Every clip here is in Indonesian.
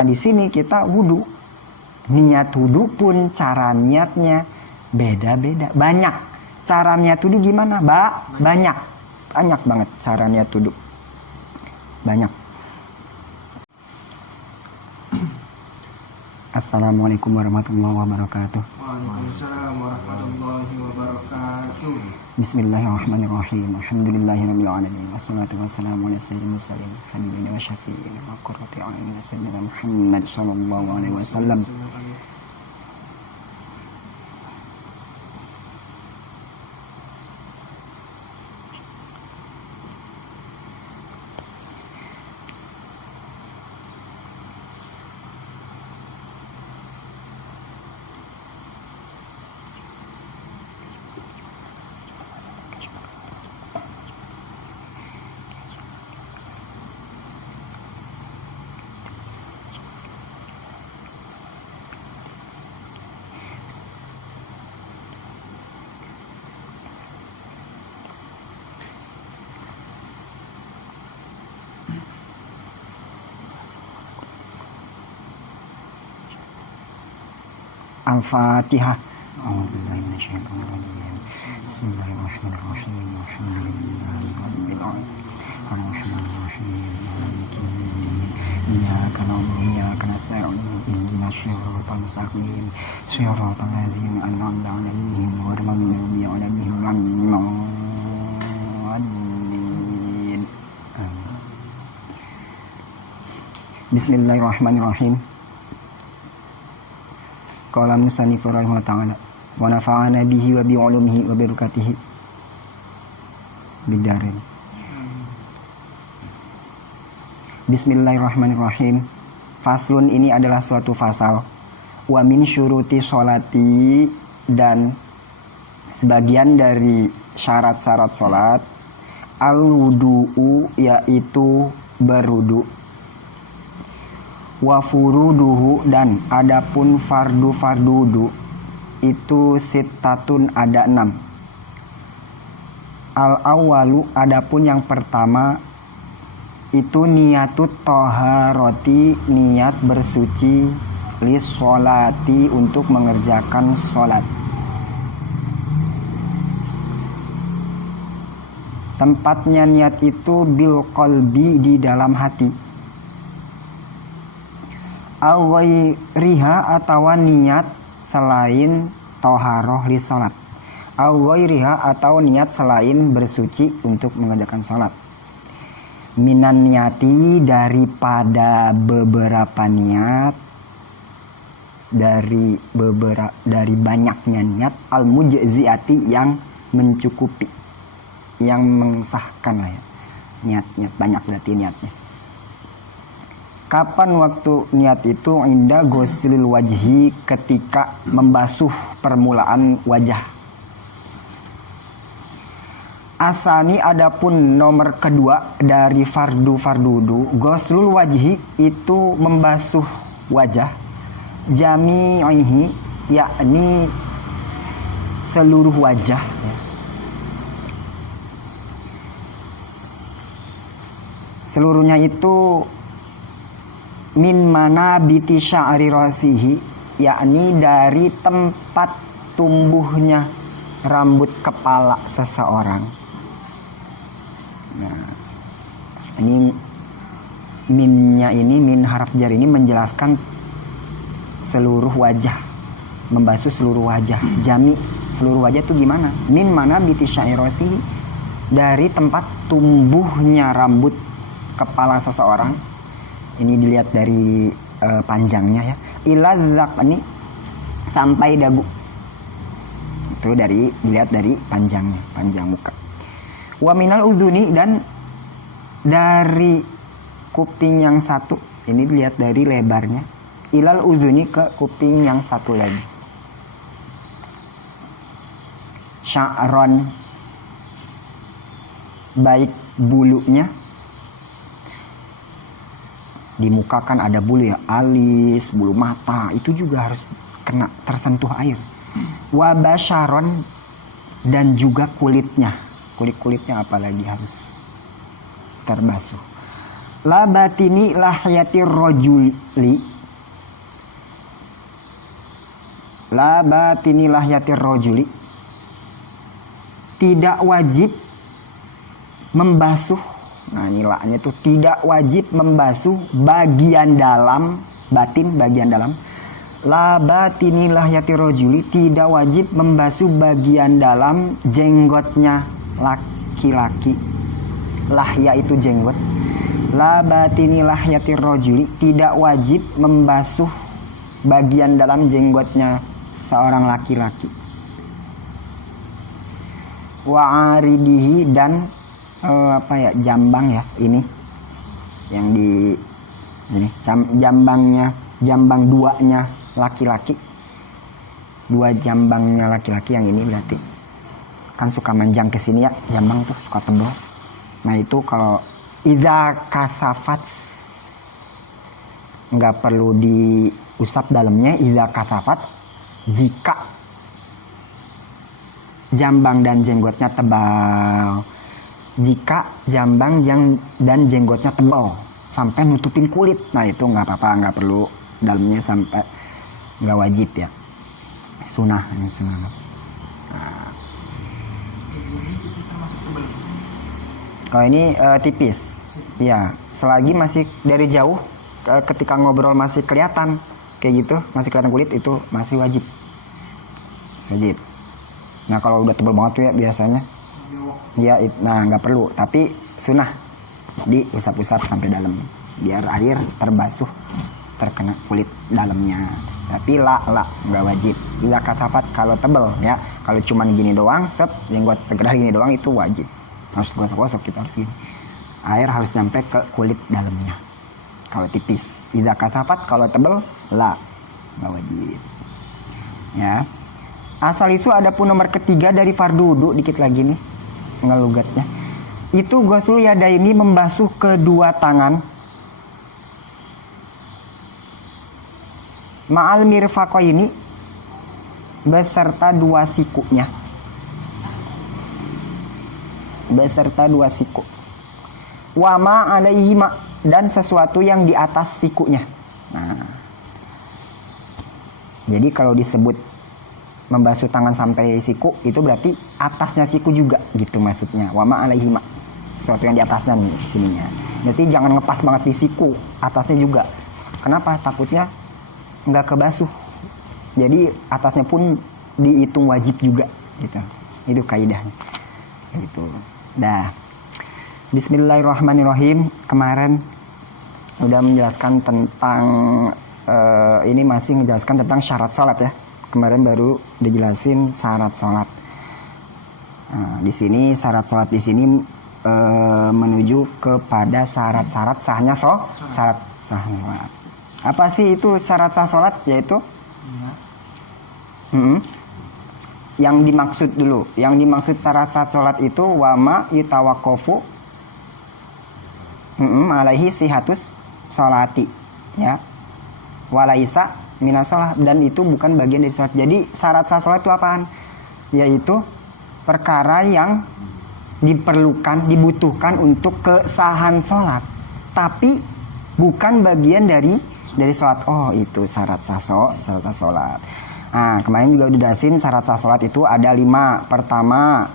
Di sini kita wudhu. Niat wudhu pun cara niatnya beda-beda. Banyak. Cara niat wudhu gimana? Banyak. Banyak banget cara niat wudhu. Banyak. Assalamualaikum warahmatullahi wabarakatuh. Waalaikumsalam warahmatullahi wabarakatuh. Bismillahirrahmanirrahim. Alhamdulillahirabbil alamin. Wassalatu wassalamu ala sayyidil mursalin habibina wa syafi'ina wa qurrati a'yunina sayyidina Muhammad sallallahu alaihi wasallam. Al-Fatihah. A'udzubillahi minasyaitonir rajim. Bismillahirrahmanirrahim. Alhamdulillahi rabbil alamin. Arrahmanir rahim. Maliki yaumiddin. Iyyaka na'budu wa iyyaka nasta'in. Ihdinas siratal mustaqim. Siratal ladzina an'amta 'alaihim ghairil maghdubi 'alaihim waladdallin. Bismillahirrahmanirrahim. Qala musannif rahimahullah ta'ala wa nafa'ana bihi wa bi 'ulumihi wa barakatihi bidarin. Bismillahirrahmanirrahim. Faslun, ini adalah suatu fasal. Wa min syuruti sholati, dan sebagian dari syarat-syarat sholat. Al-wudu'u, yaitu berwudu. Wa furuduhu, dan adapun fardu-fardu wudu itu sittatun, ada 6. Al-awwalu, adapun yang pertama itu niyatut toharoti, niat bersuci, lis sholati, untuk mengerjakan sholat. Tempatnya niat itu bil qalbi, di dalam hati. Awairiha, atau niat selain toharoh li sholat. Awairiha, atau niat selain bersuci untuk mengerjakan sholat. Minan niati, daripada beberapa niat, dari banyaknya niat, al mujziati, yang mencukupi, yang mengesahkan lah ya. Niat banyak berarti niatnya. Kapan waktu niat itu? Inda ghuslil wajhi, ketika membasuh permulaan wajah. Asani, adapun nomor kedua dari fardu-fardu wudu, ghuslul wajhi, itu membasuh wajah. Jami'ihi, yakni seluruh wajah. Seluruhnya itu min manabiti sya'ri rasihi, yakni dari tempat tumbuhnya rambut kepala seseorang. Nah, ini minnya ini, min harap jar ini menjelaskan seluruh wajah, membasuh seluruh wajah. Jami, seluruh wajah itu gimana? Min manabiti sya'ri rasihi, dari tempat tumbuhnya rambut kepala seseorang. Ini dilihat dari panjangnya ya. Ila zakni, sampai dagu. Itu dilihat dari panjangnya, panjang muka. Wa minal udhuni, dan dari kuping yang satu. Ini dilihat dari lebarnya. Ilal udhuni, ke kuping yang satu lagi. Sya'ron, baik bulunya. Di muka kan ada bulu ya, alis, bulu mata, itu juga harus kena tersentuh air. Wa basyaron, dan juga kulitnya. Kulit-kulitnya apalagi harus terbasuh. La batini lahyatir rajuli. La batini lahyatir rajuli. Tidak wajib membasuh. Nah, ini la-nya itu tidak wajib membasuh bagian dalam batin, bagian dalam. La batini lahyatir rajuli, tidak wajib membasuh bagian dalam jenggotnya laki-laki. Lahya itu jenggot. La batini lahyatir rajuli, tidak wajib membasuh bagian dalam jenggotnya seorang laki-laki. Wa aridihi, dan jambang ya, ini yang di ini jambangnya, jambang duanya laki-laki, dua jambangnya laki-laki yang ini berarti kan suka manjang ke sini ya, jambang tuh suka tebal. Nah itu kalau idza kasafat nggak perlu diusap dalamnya. Idza kasafat, jika jambang dan jenggotnya tebal. Jika jambang dan jenggotnya tebal sampai nutupin kulit, nah itu nggak apa-apa, nggak perlu dalamnya, sampai nggak wajib ya, sunnah yang sunnah. Nah. Kalau ini tipis, ya selagi masih dari jauh, ketika ngobrol masih kelihatan kayak gitu, masih kelihatan kulit, itu masih wajib. Nah kalau udah tebal banget tuh ya biasanya, ya, nah nggak perlu, tapi sunnah diusap-usap sampai dalam biar air terbasuh terkena kulit dalamnya. Tapi nggak wajib. Bila kasafat kalau tebel ya, kalau cuman gini doang, jenggot sekedar gini doang itu wajib, harus gosok-gosok, kita harus gini, air harus sampai ke kulit dalamnya. Kalau tipis, bila kasafat, kalau tebel nggak wajib ya. Asal isu adapun nomor ketiga dari fardu wudu, dikit lagi nih ngelugatnya, itu ghusl yadaini, membasuh kedua tangan, ma'al mirfaqaini, beserta dua sikunya, wa ma alaihi ma, dan sesuatu yang di atas sikunya. Nah, jadi kalau disebut membasuh tangan sampai siku, itu berarti atasnya siku juga gitu maksudnya. Wa ma alaihi ma, sesuatu yang di atasnya nih sininya. Berarti jangan ngepas banget di siku, atasnya juga. Kenapa? Takutnya nggak kebasuh. Jadi atasnya pun dihitung wajib juga gitu. Itu kaidahnya. Gitu. Dah. Bismillahirrahmanirrahim. Kemarin udah menjelaskan tentang ini masih menjelaskan tentang syarat sholat ya. Kemarin baru dijelasin syarat sholat. Nah, di sini syarat sholat di sini menuju kepada syarat-syarat sahnya syarat sah sholat. Apa sih itu syarat sah sholat? Yaitu yang dimaksud dulu. Yang dimaksud syarat sah sholat itu wama yutawakofu alaihi sihatus sholati ya, walaisa minas sholat, dan itu bukan bagian dari sholat. Jadi syarat sah sholat itu apaan? Yaitu perkara yang diperlukan, dibutuhkan untuk kesahan sholat, tapi bukan bagian dari sholat. Oh, itu syarat sah sholat. Nah, kemarin juga udah jelasin syarat sah sholat itu ada 5. Pertama,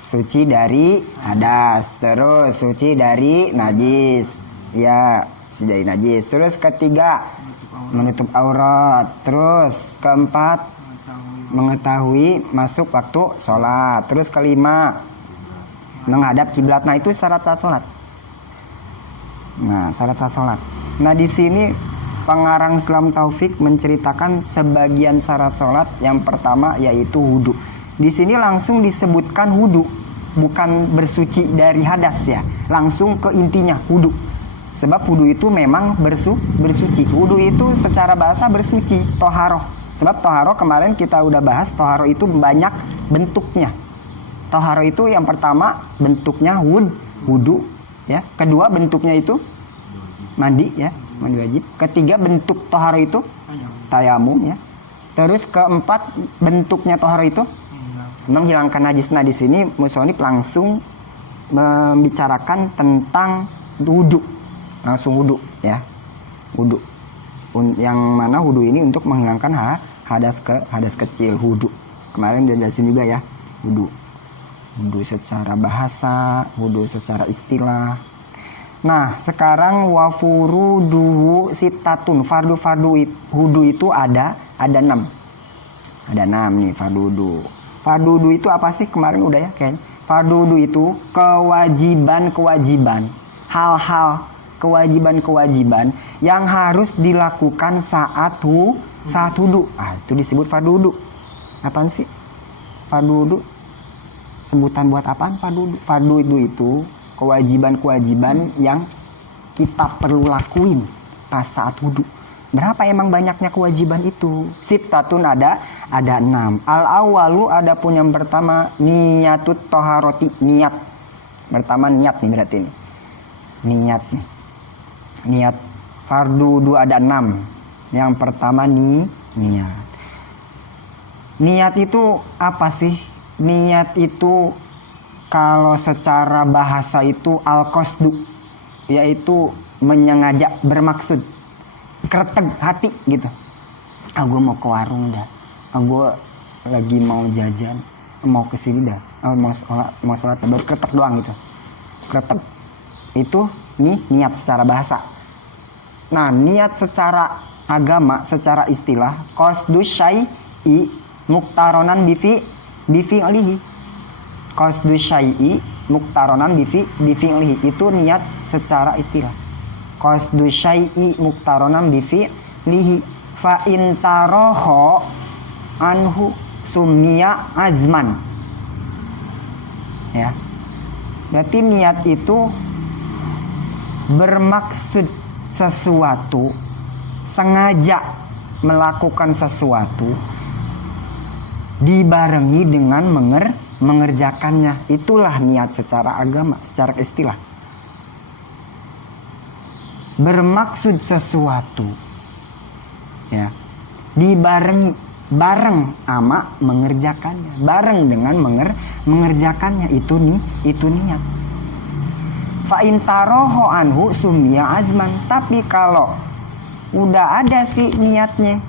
suci dari hadas, terus suci dari najis, ya, suci dari najis. Terus ketiga, menutup aurat. Terus keempat, mengetahui masuk waktu sholat. Terus kelima, menghadap kiblat. Nah, itu syarat sah sholat. Nah, syarat sah sholat. Nah, di sini pengarang Sulam Taufik menceritakan sebagian syarat sholat. Yang pertama yaitu wudu. Di sini langsung disebutkan wudu, bukan bersuci dari hadas ya. Langsung ke intinya wudu. Sebab wudu itu memang bersuci. Wudu itu secara bahasa bersuci, toharoh. Sebab toharoh kemarin kita udah bahas, toharoh itu banyak bentuknya. Toharoh itu yang pertama bentuknya wudu ya. Kedua bentuknya itu mandi ya, mandi wajib. Ketiga bentuk toharoh itu tayamum ya. Terus keempat bentuknya toharoh itu menghilangkan najis. Nah, di sini musonif langsung membicarakan tentang wudhu, langsung wudhu ya, wudhu. Yang mana wudhu ini untuk menghilangkan hadas kecil, wudhu. Kemarin dia jelasin juga ya, wudhu secara bahasa, wudhu secara istilah. Nah sekarang wafuruduhu sitatun, fardu wudhu itu ada 6 nih fardu wudhu. Fardu wudhu itu apa sih, kemarin udah ya kayaknya. Fardu wudhu itu kewajiban, hal-hal kewajiban yang harus dilakukan saat wudhu. Itu disebut fardu wudhu. Apaan sih fardu wudhu? Sebutan buat apaan fardu wudhu? Fardu wudhu itu kewajiban yang kita perlu lakuin pas saat wudhu. Berapa emang banyaknya kewajiban itu? Sitatun ada 6. Al awalu ada pun yang pertama niyatut toharoti, niat. Pertama niat nih berarti nih. Niat fardu wudhu ada 6. Yang pertama niat. Niat itu apa sih? Niat itu kalau secara bahasa itu al-qasdu, yaitu menyengaja, bermaksud, kretek hati gitu. Gue mau ke warung dah, gue lagi mau jajan, mau ke sini dah, mau sholat baru kretek doang gitu. Kretek itu niat secara bahasa. Nah niat secara agama, secara istilah, qasdu syai'i muktaronan bifi'lihi. Qasdu syai'i muktaronan bifi'lihi itu niat secara istilah. Qasdu syai'i muktaronan bifi'lihi fa intaroho anhu summiya azman. Ya. Berarti niat itu bermaksud sesuatu, sengaja melakukan sesuatu dibarengi dengan mengerjakannya. Itulah niat secara agama, secara istilah. Bermaksud sesuatu ya, dibarengi, bareng ama mengerjakannya, bareng dengan mengerjakannya, itu niat. Fa intaroho anhu summiya azman. Tapi kalau udah ada sih niatnya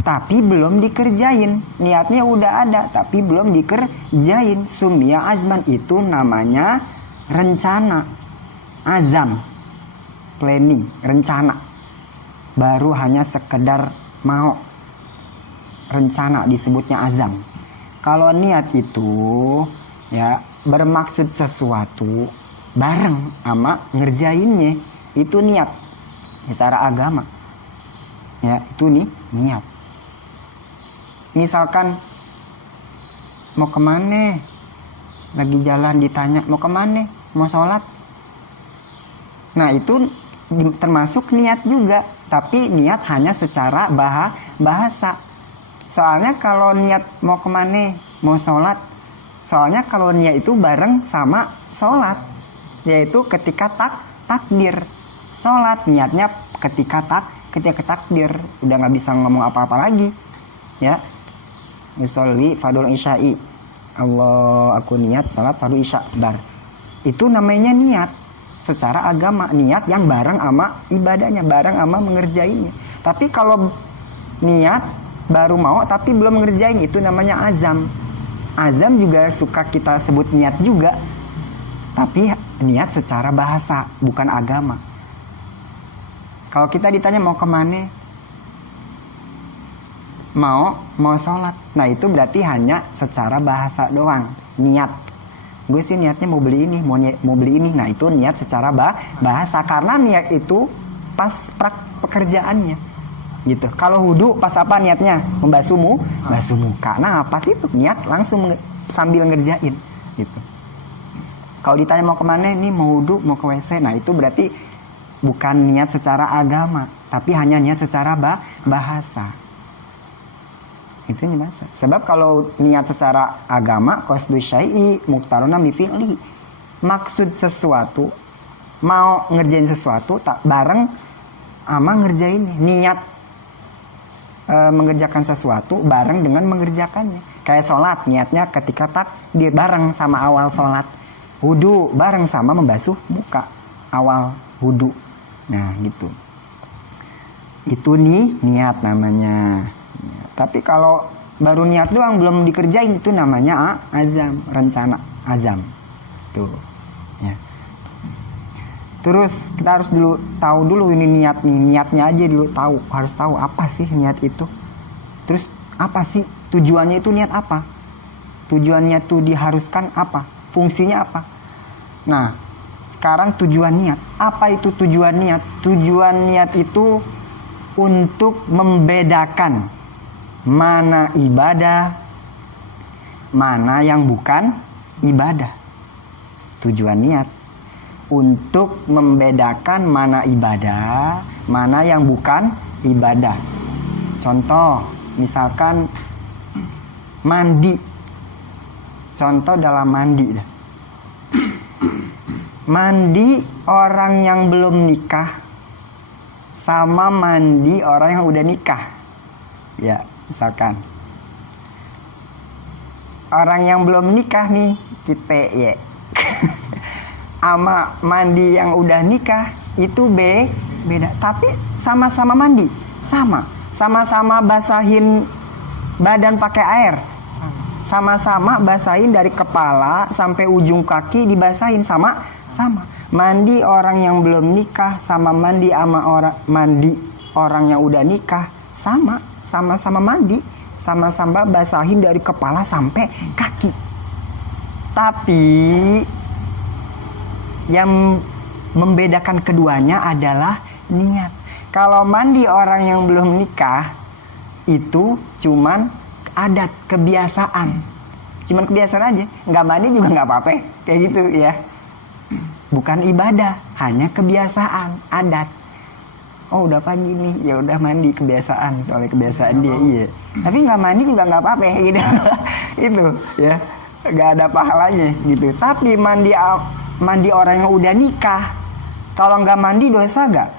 tapi belum dikerjain, niatnya udah ada tapi belum dikerjain, summiya azman, itu namanya rencana. Azam, planning, rencana. Baru hanya sekedar mau, rencana disebutnya azam. Kalau niat itu ya bermaksud sesuatu bareng sama ngerjainnya, itu niat secara agama ya, itu niat. Misalkan mau kemana, lagi jalan ditanya mau kemana, mau sholat, nah itu termasuk niat juga, tapi niat hanya secara bahasa. Soalnya kalau niat mau kemana, mau sholat, soalnya kalau niat itu bareng sama sholat, yaitu ketika takbir sholat, niatnya ketika takbir, udah nggak bisa ngomong apa-apa lagi ya. Usolli fardul isya'i, Allah aku niat salat fardu isya bar. Itu namanya niat secara agama, niat yang bareng sama ibadahnya, bareng sama mengerjainnya. Tapi kalau niat baru mau tapi belum mengerjain, itu namanya azam. Azam juga suka kita sebut niat juga, tapi niat secara bahasa, bukan agama. Kalau kita ditanya mau kemana, mau sholat, nah itu berarti hanya secara bahasa doang, niat. Gue sih niatnya mau beli ini, mau beli ini, nah itu niat secara bahasa, karena niat itu pas pekerjaannya gitu. Kalau wudhu pas apa niatnya? Membasuh muka. Nah pas itu niat langsung sambil ngerjain gitu. Kalau ditanya mau kemana, ini mau wudhu, mau ke WC, nah itu berarti bukan niat secara agama, tapi hanya niat secara bahasa. Itu bahasa. Sebab kalau niat secara agama, qasdu syai'i muktarona bifi'li, maksud sesuatu, mau ngerjain sesuatu tak bareng sama ngerjainnya. Niat mengerjakan sesuatu bareng dengan mengerjakannya. Kayak sholat, niatnya ketika takbir bareng sama awal sholat. Wudu bareng sama membasuh muka. awal wudhu. Nah gitu. Itu nih niat namanya. Tapi kalau baru niat doang belum dikerjain itu namanya azam, rencana azam. Tuh. Ya. Terus kita harus dulu tahu dulu ini niat nih, niatnya aja dulu tahu, harus tahu apa sih niat itu. Terus apa sih tujuannya itu, niat apa? Tujuannya tuh diharuskan apa? Fungsinya apa? Nah, sekarang tujuan niat. Apa itu tujuan niat? Tujuan niat itu untuk membedakan mana ibadah, mana yang bukan ibadah. Tujuan niat untuk membedakan mana ibadah, mana yang bukan ibadah. Contoh, misalkan mandi. Contoh dalam mandi. Mandi orang yang belum nikah sama mandi orang yang udah nikah. Ya, misalkan orang yang belum nikah nih, kita ya sama mandi yang udah nikah itu beda, tapi sama-sama mandi, sama-sama basahin badan pakai air, sama-sama basahin dari kepala sampai ujung kaki dibasahin, sama mandi orang yang belum nikah sama mandi orang yang udah nikah, sama-sama mandi, sama-sama basahin dari kepala sampai kaki. Tapi yang membedakan keduanya adalah niat. Kalau mandi orang yang belum nikah itu cuman adat, kebiasaan. Cuman kebiasaan aja. Nggak mandi juga nggak apa-apa. Kayak gitu ya. Bukan ibadah, hanya kebiasaan, adat. Oh udah pagi nih, ya udah mandi, kebiasaan, soalnya kebiasaan dia, iya. Tapi nggak mandi juga nggak apa-apa gitu. Itu ya, nggak ada pahalanya gitu. Tapi mandi orang yang udah nikah, kalau nggak mandi dosa nggak?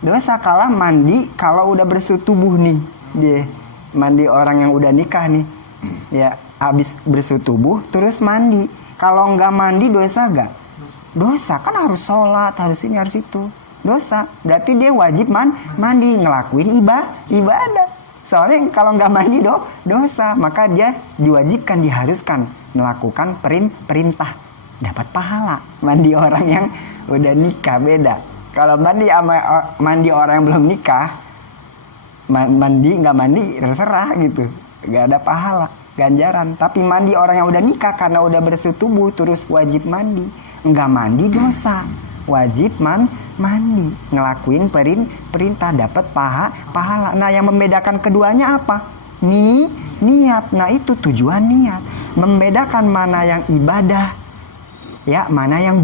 Dosa kalau mandi, kalau udah bersetubuh nih, dia mandi orang yang udah nikah nih, ya habis bersetubuh terus mandi. Kalau nggak mandi dosa nggak? Dosa, kan harus sholat, harus ini, harus itu. Dosa, berarti dia wajib mandi, ngelakuin ibadah. Soalnya kalau nggak mandi dosa, maka dia diwajibkan, diharuskan melakukan perintah, dapat pahala. Mandi orang yang udah nikah beda. Kalau mandi orang yang belum nikah, mandi nggak mandi terserah gitu, nggak ada pahala, ganjaran. Tapi mandi orang yang udah nikah karena udah bersetubuh terus wajib mandi, nggak mandi dosa, wajib mandi, ngelakuin perintah, dapat pahala. Nah yang membedakan keduanya apa? Niat. Nah itu tujuan niat, membedakan mana yang ibadah, ya mana yang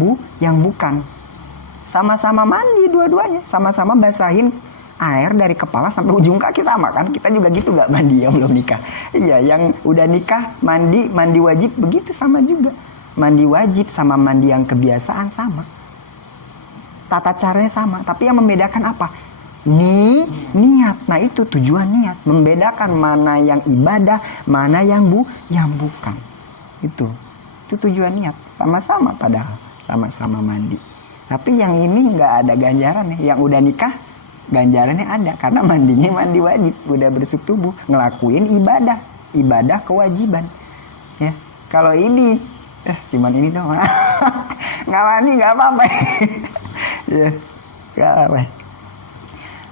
bukan. Sama-sama mandi dua-duanya, sama-sama basahin air dari kepala sampai ujung kaki, sama kan? Kita juga gitu gak mandi yang belum nikah? Iya, yang udah nikah mandi wajib begitu, sama juga. Mandi wajib sama mandi yang kebiasaan sama. Tata caranya sama, tapi yang membedakan apa? Niat. Nah itu tujuan niat, membedakan mana yang ibadah, mana yang bukan. Itu tujuan niat, sama-sama padahal, sama-sama mandi. Tapi yang ini nggak ada ganjarannya. Yang udah nikah ganjarannya ada, karena mandinya mandi wajib, udah bersetubuh, ngelakuin ibadah kewajiban. Ya, kalau ini cuman ini doang, nggak mandi nggak apa-apa. Ya, nggak apa.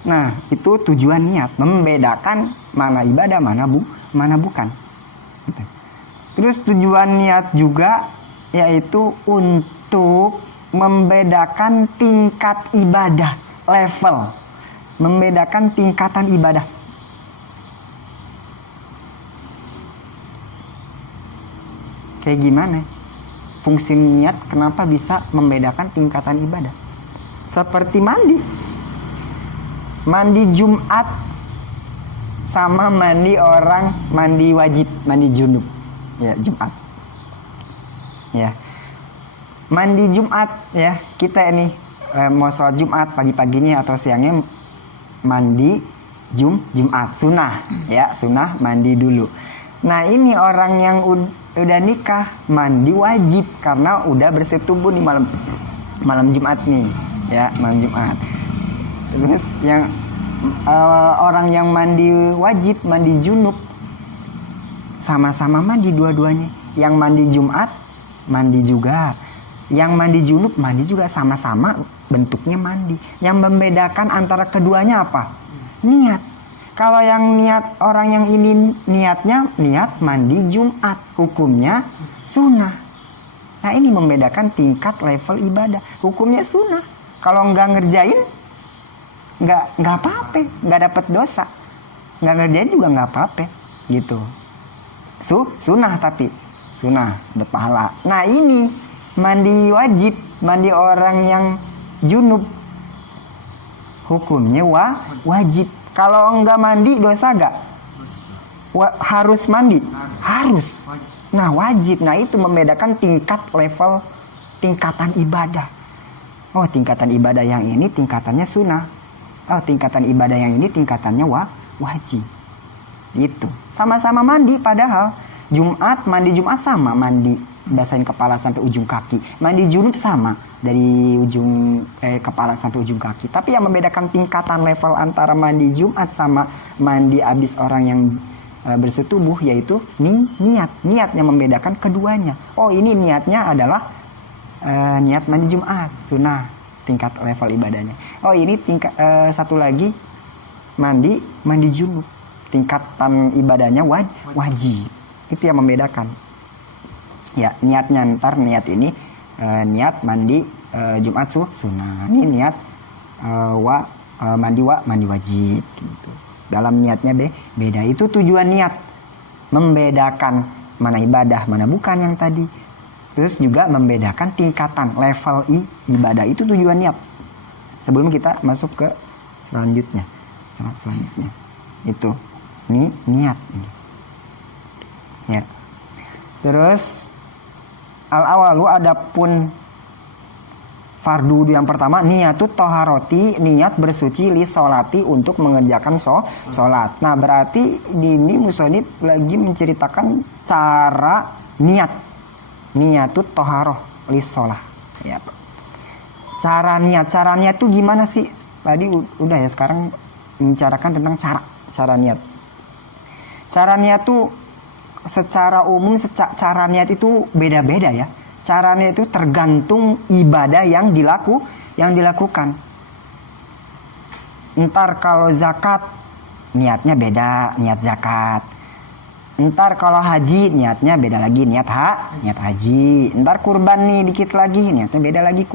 Nah, itu tujuan niat, membedakan mana ibadah, mana bukan. Gitu. Terus tujuan niat juga yaitu untuk membedakan tingkat ibadah, level, membedakan tingkatan ibadah. Kayak gimana? Fungsi niat kenapa bisa membedakan tingkatan ibadah? Seperti mandi Jumat sama mandi wajib, mandi junub, ya Jumat, ya. Mandi Jumat ya, kita ini mau sholat Jumat pagi-paginya atau siangnya mandi Jumat, sunnah ya, sunnah mandi dulu. Nah ini orang yang udah nikah mandi wajib karena udah bersetubuh di malam malam Jumat nih ya, malam Jumat. Terus yang orang yang mandi wajib, mandi junub, sama-sama mandi dua-duanya. Yang mandi Jumat mandi juga, yang mandi junub mandi juga, sama-sama bentuknya mandi. Yang membedakan antara keduanya apa? Niat. Kalau yang niat, orang yang ini niatnya niat mandi Jumat, hukumnya sunnah. Nah ini membedakan tingkat level ibadah. Hukumnya sunnah. Kalau nggak ngerjain, nggak apa-apa, nggak dapat dosa. Nggak ngerjain juga nggak apa-apa, gitu. Sunnah tapi sunnah berpahala. Nah ini mandi wajib, mandi orang yang junub, hukumnya wajib. Kalau nggak mandi dosa nggak? Harus mandi? Harus. Nah wajib. Nah itu membedakan tingkat level, tingkatan ibadah. Oh tingkatan ibadah yang ini tingkatannya sunnah. Oh tingkatan ibadah yang ini tingkatannya wajib. Gitu. Sama-sama mandi padahal. Jumat, mandi Jumat sama, mandi basahin kepala sampai ujung kaki. Mandi junub sama, dari ujung kepala sampai ujung kaki. Tapi yang membedakan tingkatan level antara mandi Jumat sama mandi abis orang yang bersetubuh yaitu niat. Niat yang membedakan keduanya. Oh ini niatnya adalah niat mandi Jumat, sunnah, tingkat level ibadahnya. Oh ini tingkat satu lagi mandi junub, tingkatan ibadahnya wajib. Itu yang membedakan. Ya niatnya ntar niat ini niat mandi Jumat sunnah. Ini niat mandi wajib. Gitu. Dalam niatnya beda. Itu tujuan niat, membedakan mana ibadah mana bukan yang tadi. Terus juga membedakan tingkatan level ibadah. Itu tujuan niat. Sebelum kita masuk ke selanjutnya itu niat ini. Ya. Terus al-awalu adapun fardu yang pertama niatut toharoti, niat bersuci li sholati untuk mengerjakan sholat. Nah berarti ini musonib lagi menceritakan cara niatut toharoh li sholat. Ya. Cara niat tuh gimana sih? Tadi udah ya, sekarang membicarakan tentang cara niat. Cara niat tuh secara umum cara niat itu beda-beda ya. Cara niat itu tergantung ibadah yang dilakukan. Ntar kalau zakat niatnya beda, niat zakat. Ntar kalau haji niatnya beda lagi, niat haji. Ntar kurban nih dikit lagi, niatnya beda lagi,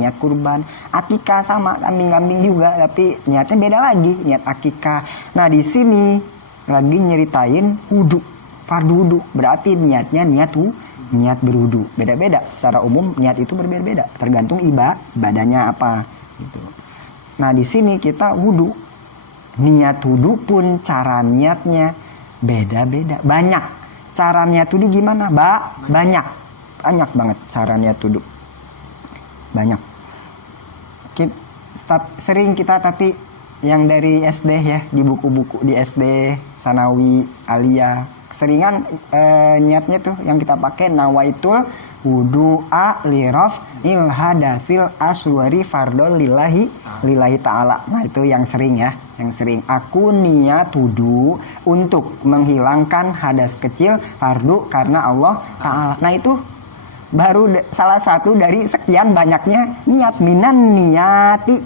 niat kurban. Akikah sama, kambing-kambing juga, tapi niatnya beda lagi, niat akikah. Nah di sini lagi nyeritain fardu wudu, berarti niatnya niat berwudu. Beda-beda. Secara umum niat itu berbeda-beda, tergantung ibadahnya apa gitu. Nah, di sini kita wudu. Niat wudu pun cara niatnya beda-beda. Banyak. Cara niat wudu gimana? Banyak. Banyak banget cara niat wudu. Banyak. Sering kita tapi yang dari SD ya, di buku-buku di SD, Sanawi, Aliyah, seringan niatnya tuh yang kita pakai nawaitul wudu'a liraf il hadasil aswari fardol lillahi ta'ala. Nah itu yang sering ya, yang sering. Aku niat wudu untuk menghilangkan hadas kecil fardu karena Allah ta'ala. Nah itu baru salah satu dari sekian banyaknya niat. Minan niati,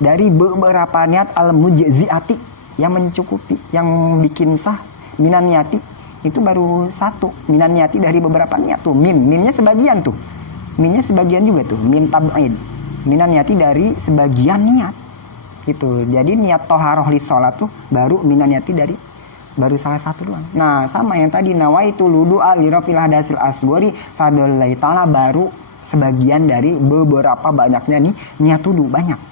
dari beberapa niat al-mujzi'ati, yang mencukupi, yang bikin sah. Minan niati itu baru satu. Minan niati dari beberapa niat tuh. Minnya sebagian tuh. Minnya sebagian juga tuh. Min tab'id. Minan niati dari sebagian niat. Gitu. Jadi niat toharoh li sholat tuh baru minan niati dari baru salah satu doang. Nah sama yang tadi nawaitul wudu'a li rafil hadasil asghari fardhullahi ta'ala, baru sebagian dari beberapa banyaknya nih niat wudu banyak.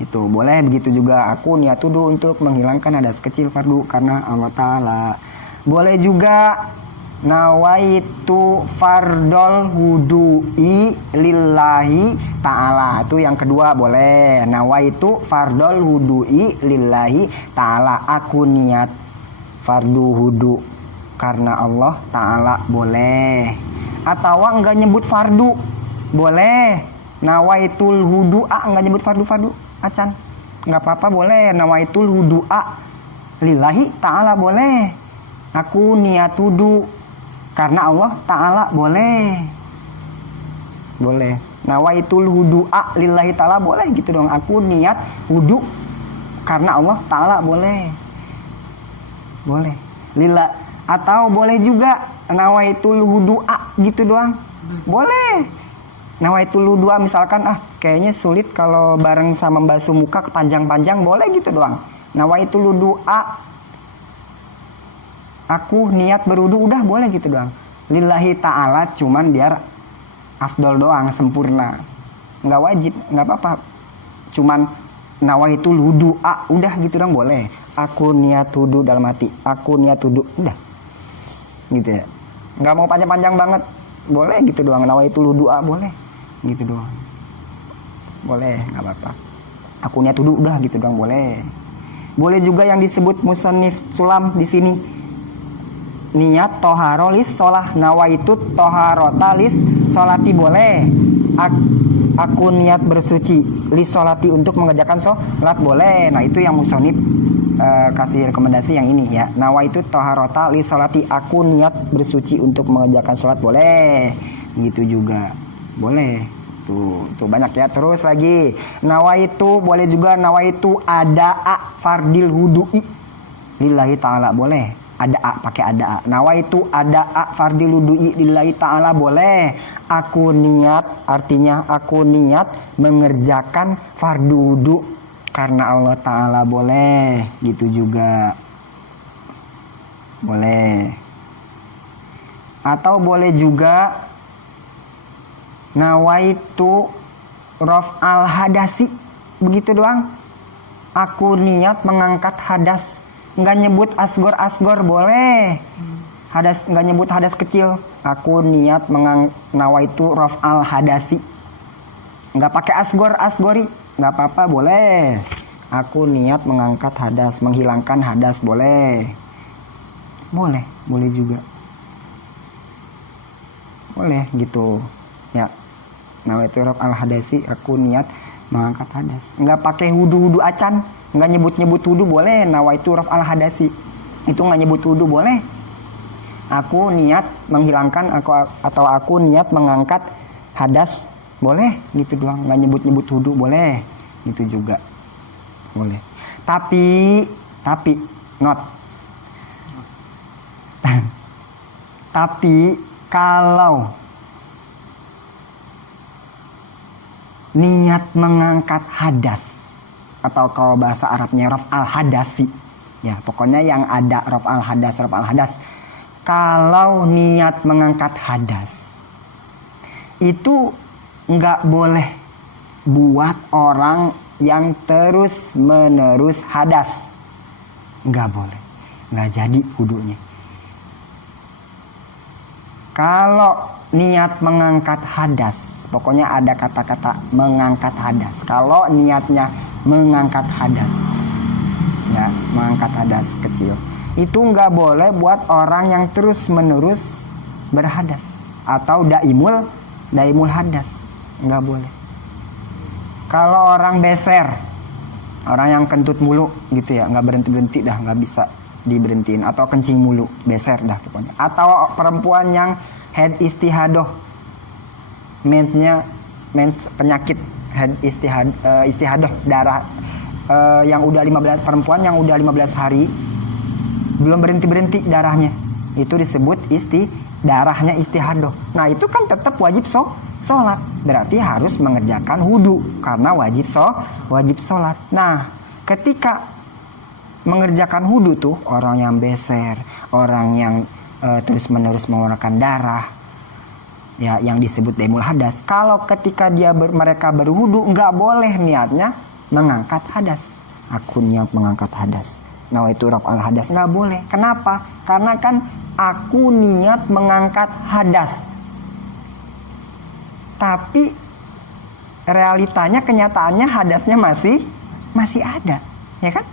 Itu boleh begitu juga. Aku niat wudu untuk menghilangkan hadas kecil fardu karena Allah Ta'ala. Boleh juga nawaitu fardol wudu'i lillahi ta'ala. Itu yang kedua boleh. Nawaitu fardol wudu'i lillahi ta'ala. Aku niat fardu wudu karena Allah Ta'ala, boleh. Atau enggak nyebut fardu, boleh. Nawaitul hudu'a, nggak nyebut fardu acan, nggak apa-apa boleh. Nawaitul hudu'a lillahi ta'ala boleh. Aku niat wudu karena Allah ta'ala boleh. Boleh. Nawaitul hudu'a lillahi ta'ala boleh gitu dong. Aku niat wudu karena Allah ta'ala boleh. Boleh. Lillah, atau boleh juga nawaitul hudu'a gitu doang. Boleh. Nawaitul wudu'a misalkan kayaknya sulit kalau bareng sama basuh muka kepanjang-panjang, boleh gitu doang. Nawaitul wudu'a, aku niat berwudu, udah boleh gitu doang. Lillahi ta'ala cuman biar afdol doang, sempurna. Nggak wajib, nggak apa-apa. Cuman nawaitul wudu'a, udah gitu doang boleh. Aku niat wudu dalam hati, aku niat wudu, udah. Gitu ya. Nggak mau panjang-panjang banget, boleh gitu doang. Nawaitul wudu'a boleh. Gitu doang, boleh, nggak apa-apa. Aku niat wudu, udah gitu doang, boleh. Boleh juga yang disebut musannif sulam di sini, niat toharolis sholah, nawaitu toharotalis sholati boleh. Aku niat bersuci lis sholati, untuk mengerjakan sholat, boleh. Nah itu yang musannif kasih rekomendasi yang ini ya. Nawaitu toharota lis sholati, aku niat bersuci untuk mengerjakan sholat, boleh. Gitu juga boleh. Tuh banyak ya. Terus lagi nawaitu, boleh juga nawaitu ada'a fardil hudu'i lillahi ta'ala, boleh. Ada'a, pakai ada'a. Nawaitu ada'a fardil hudu'i lillahi ta'ala, boleh. Aku niat, artinya aku niat mengerjakan fardu wudu karena Allah ta'ala, boleh. Gitu juga boleh. Atau boleh juga nawaitu raf'al hadasi, begitu doang. Aku niat mengangkat hadas, nggak nyebut asgor boleh. Hadas, nggak nyebut hadas kecil. Aku niat nawaitu raf'al hadasi, nggak pakai asgori, nggak apa-apa, boleh. Aku niat mengangkat hadas, menghilangkan hadas, boleh. Boleh juga, boleh gitu ya. Nawaitu raf'al hadasi, aku niat mengangkat hadas, nggak pakai wudu acan, nggak nyebut wudu, boleh. Nawaitu raf'al hadasi, itu nggak nyebut wudu, boleh. Aku niat menghilangkan atau aku niat mengangkat hadas, boleh. Gitu doang, nggak nyebut wudu, boleh. Itu juga boleh. Tapi not tapi kalau niat mengangkat hadas, atau kalau bahasa Arabnya raf'al hadasi ya, pokoknya yang ada raf'al hadas. Kalau niat mengangkat hadas itu nggak boleh buat orang yang terus menerus hadas, nggak boleh, nggak jadi wudunya. Kalau niat mengangkat hadas, pokoknya ada kata-kata mengangkat hadas. Kalau niatnya mengangkat hadas, ya, mengangkat hadas kecil, itu nggak boleh buat orang yang terus menerus berhadas atau daimul hadas, nggak boleh. Kalau orang beser, orang yang kentut mulu gitu ya, nggak berhenti dah, nggak bisa diberhentiin, atau kencing mulu, beser dah pokoknya. Atau perempuan yang head istihadoh, mens penyakit head istihadoh, darah yang udah 15, perempuan yang udah 15 hari belum berhenti darahnya, itu disebut darahnya istihadoh. Nah itu kan tetap wajib sholat, berarti harus mengerjakan wudu karena wajib sholat. Nah ketika mengerjakan wudu tuh, orang yang beser, orang yang terus menerus mengeluarkan darah ya, yang disebut daimul hadas, kalau ketika mereka berwudu, nggak boleh niatnya mengangkat hadas. Aku niat mengangkat hadas, nawaitu raf'al hadas, nggak boleh. Kenapa? Karena kan aku niat mengangkat hadas, tapi realitanya, kenyataannya hadasnya masih ada, ya kan?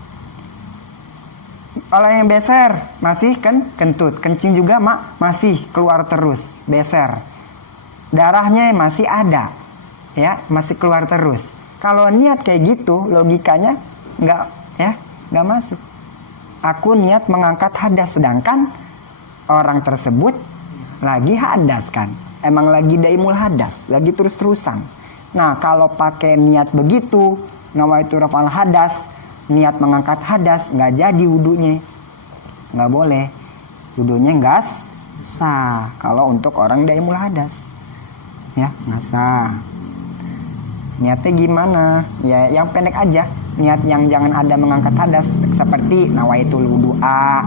Orang yang beser masih kentut, kencing juga masih keluar terus, beser, darahnya masih ada, ya masih keluar terus. Kalau niat kayak gitu logikanya nggak masuk. Aku niat mengangkat hadas, sedangkan orang tersebut lagi hadas kan, emang lagi daimul hadas, lagi terus-terusan. Nah kalau pakai niat begitu, nawaitu raf'al hadas, niat mengangkat hadas, nggak jadi wudunya, nggak boleh, wudunya nggak sah. Kalau untuk orang daimul hadas, ya nggak sah. Niatnya gimana? Ya yang pendek aja. Niat yang jangan ada mengangkat hadas, seperti nawaitul wudu'a,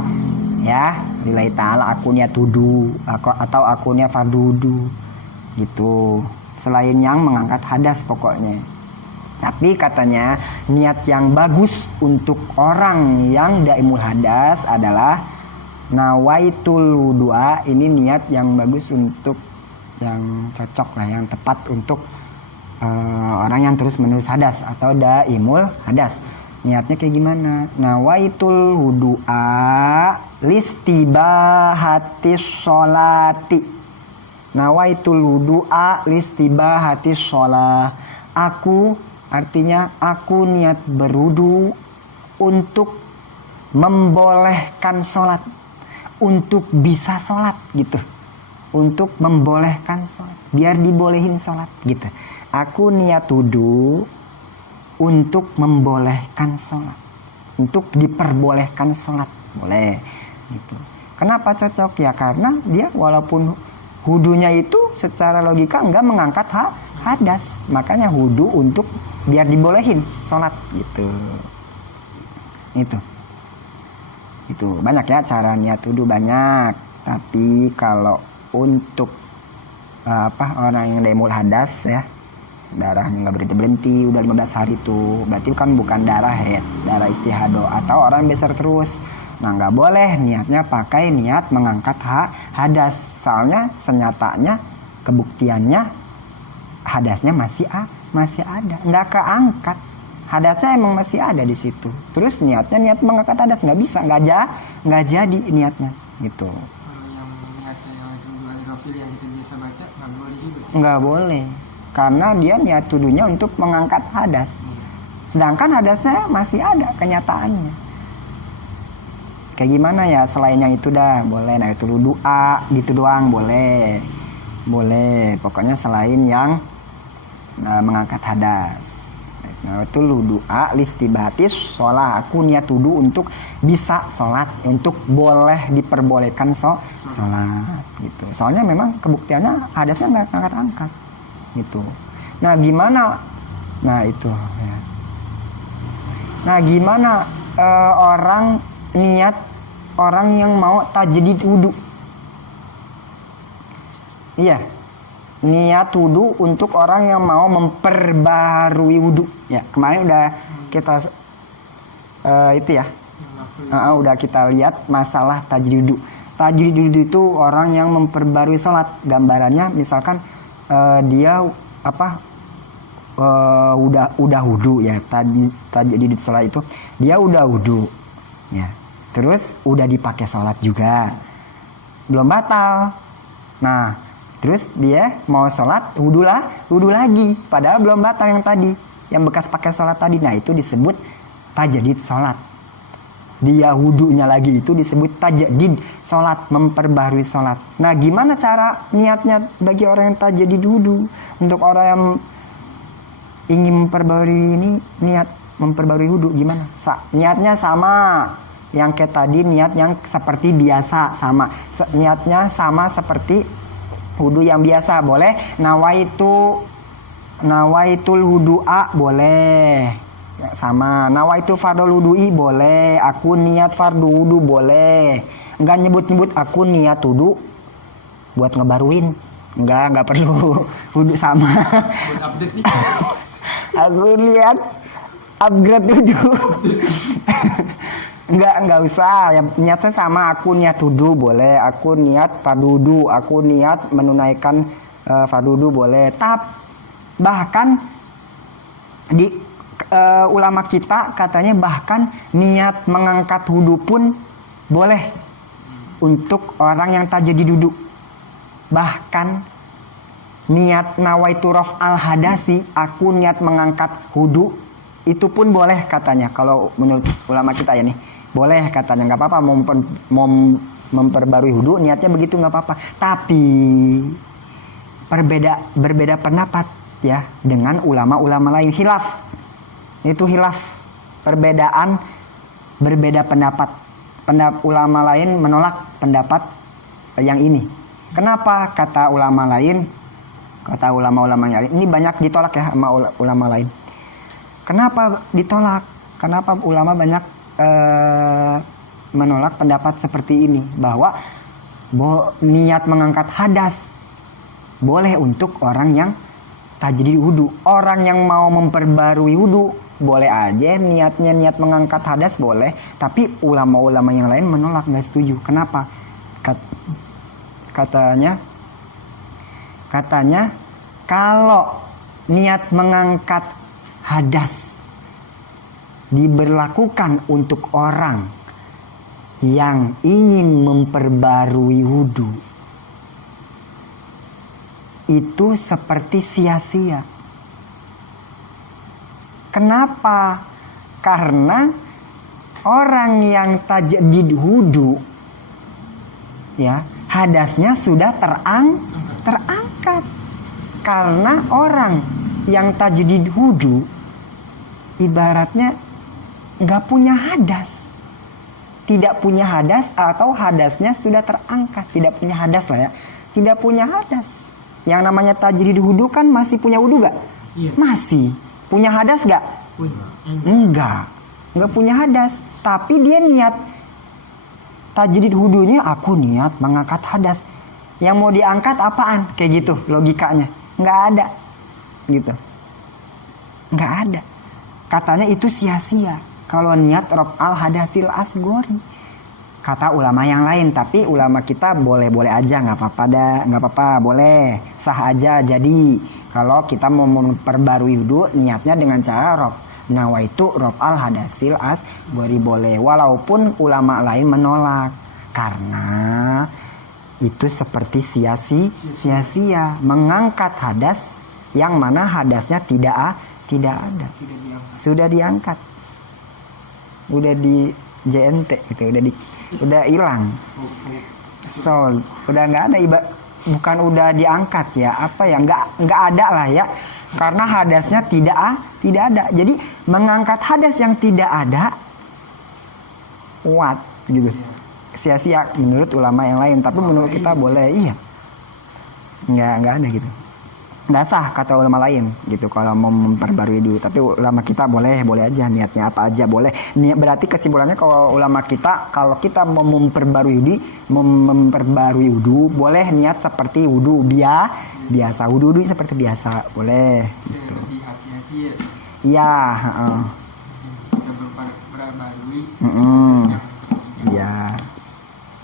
ya lillahi ta'ala, aku niat wudu, atau aku niat fardu wudu gitu. Selain yang mengangkat hadas pokoknya. Tapi katanya niat yang bagus untuk orang yang daimul hadas adalah nawaitul wudu'a. Ini niat yang bagus untuk, yang cocok lah, yang tepat untuk orang yang terus menerus hadas atau daimul hadas. Niatnya kayak gimana? Nawaitul wudu'a listibahatis sholati. Nawaitul wudu'a listibahatis sholah. Aku, artinya aku niat berwudu untuk membolehkan sholat, untuk bisa sholat gitu, untuk membolehkan sholat, biar dibolehin sholat gitu. Aku niat wudu untuk membolehkan sholat, untuk diperbolehkan sholat, boleh gitu. Kenapa cocok? Ya karena dia walaupun wudunya itu secara logika enggak mengangkat hadas, makanya wudu untuk biar dibolehin sholat gitu. Itu banyak ya cara niat wudu, banyak. Tapi kalau untuk orang yang daimul hadas ya, darahnya nggak berhenti udah 15 hari tuh, berarti kan bukan darah haid, darah istihado, atau orang besar terus. Nah nggak boleh niatnya pakai niat mengangkat hadas, soalnya senyatanya kebuktiannya hadasnya masih ada, nggak keangkat, hadasnya emang masih ada di situ. Terus niatnya niat mengangkat hadas nggak bisa, nggak jadi niatnya gitu. Kalau yang niatnya yang itu rafil yang kita biasa baca nggak boleh juga. Nggak boleh, karena dia niat tuduhnya untuk mengangkat hadas, sedangkan hadasnya masih ada kenyataannya. Kayak gimana ya, selain yang itu dah boleh. Nah itu wudu'a gitu doang boleh, pokoknya selain yang mengangkat hadas. Nah itu wudu'a listibatis sholat, aku niat wudu untuk bisa sholat, untuk boleh diperbolehkan sholat gitu. Soalnya memang kebuktiannya hadasnya nggak angkat gitu. Nah gimana? Nah itu ya. Nah gimana orang yang mau tajdid wudu? Iya, niat wudu untuk orang yang mau memperbarui wudu. Ya kemarin udah kita itu ya, udah kita lihat masalah tajdid wudu. Tajdid wudu itu orang yang memperbarui sholat. Gambarannya misalkan dia udah wudu ya, tajdid sholat itu dia udah wudu ya, terus udah dipakai sholat juga, belum batal. Nah terus dia mau sholat wudu lagi, padahal belum batal yang tadi, yang bekas pakai sholat tadi. Nah itu disebut tajdid sholat. Dia wudunya lagi itu disebut tajdid sholat, memperbarui sholat. Nah gimana cara niatnya bagi orang yang tajdid wudu? Untuk orang yang ingin memperbarui ini, niat memperbarui wudu gimana? Niatnya sama yang kayak tadi, niat yang seperti biasa, sama niatnya sama seperti wudu yang biasa, boleh. Nawaitul wudu'a boleh, sama nawaitu fardul wudu'i boleh, aku niat fardu wudu boleh. Enggak nyebut aku niat wudu buat ngebaruin, enggak perlu. Wudu sama. Update nih. Aku lihat upgrade wudu. Enggak usah. Yang niatnya sama, aku niat wudu boleh, aku niat fardu wudu, aku niat menunaikan fardu wudu boleh. Bahkan di ulama kita katanya bahkan niat mengangkat wudu pun boleh untuk orang yang tajdid wudu. Bahkan niat nawaitu raf'al hadasi, aku niat mengangkat wudu, itu pun boleh katanya. Kalau menurut ulama kita ya nih, boleh katanya, nggak apa-apa mau memperbarui wudu niatnya begitu nggak apa-apa. Tapi berbeda pendapat ya dengan ulama-ulama lain, khilaf. Itu khilaf, berbeda pendapat. Ulama lain menolak pendapat yang ini. Kenapa? Kata ulama-ulama lain, ini banyak ditolak ya sama ulama lain. Kenapa ditolak? Kenapa ulama banyak menolak pendapat seperti ini, bahwa niat mengangkat hadas boleh untuk orang yang tajdid wudu. Orang yang mau memperbarui wudu boleh aja niatnya niat mengangkat hadas boleh, tapi ulama-ulama yang lain menolak, nggak setuju. Kenapa? Katanya kalau niat mengangkat hadas diberlakukan untuk orang yang ingin memperbarui wudu, itu seperti sia-sia. Kenapa? Karena orang yang tajdid wudu ya, hadasnya sudah terangkat. Karena orang yang tajdid wudu ibaratnya nggak punya hadas, tidak punya hadas, atau hadasnya sudah terangkat, tidak punya hadas lah ya, tidak punya hadas. Yang namanya tajdid wudu kan masih punya wudu gak? Iya. Masih. Punya hadas gak? Punya. Enggak punya hadas. Tapi dia niat tajdid wudunya, aku niat mengangkat hadas. Yang mau diangkat apaan? Kayak gitu logikanya. Nggak ada. Gitu. Nggak ada. Katanya itu sia-sia kalau niat raf'al hadasil asgori. Kata ulama yang lain, tapi ulama kita boleh-boleh aja, nggak apa-apa, boleh, sah aja. Jadi kalau kita mau memperbarui wudu niatnya dengan cara nawaitu raf'al hadasil asgori boleh, walaupun ulama lain menolak karena itu seperti sia-sia mengangkat hadas yang mana hadasnya tidak ada, sudah diangkat, udah di JNT itu udah hilang, so udah nggak ada, bukan udah diangkat ya, apa ya, nggak ada lah ya, karena hadasnya tidak ada. Jadi mengangkat hadas yang tidak ada gitu, sia-sia menurut ulama yang lain. Tapi menurut kita boleh, iya, nggak ada gitu, nggak sah kata ulama lain gitu kalau mau memperbarui dulu. Tapi ulama kita boleh aja, niatnya apa aja boleh. Berarti kesimpulannya kalau ulama kita, kalau kita mau memperbarui wudu boleh niat seperti wudu biasa, wudu seperti biasa boleh gitu. Lebih hati-hati ya. Iya, Kita berbarui. Iya,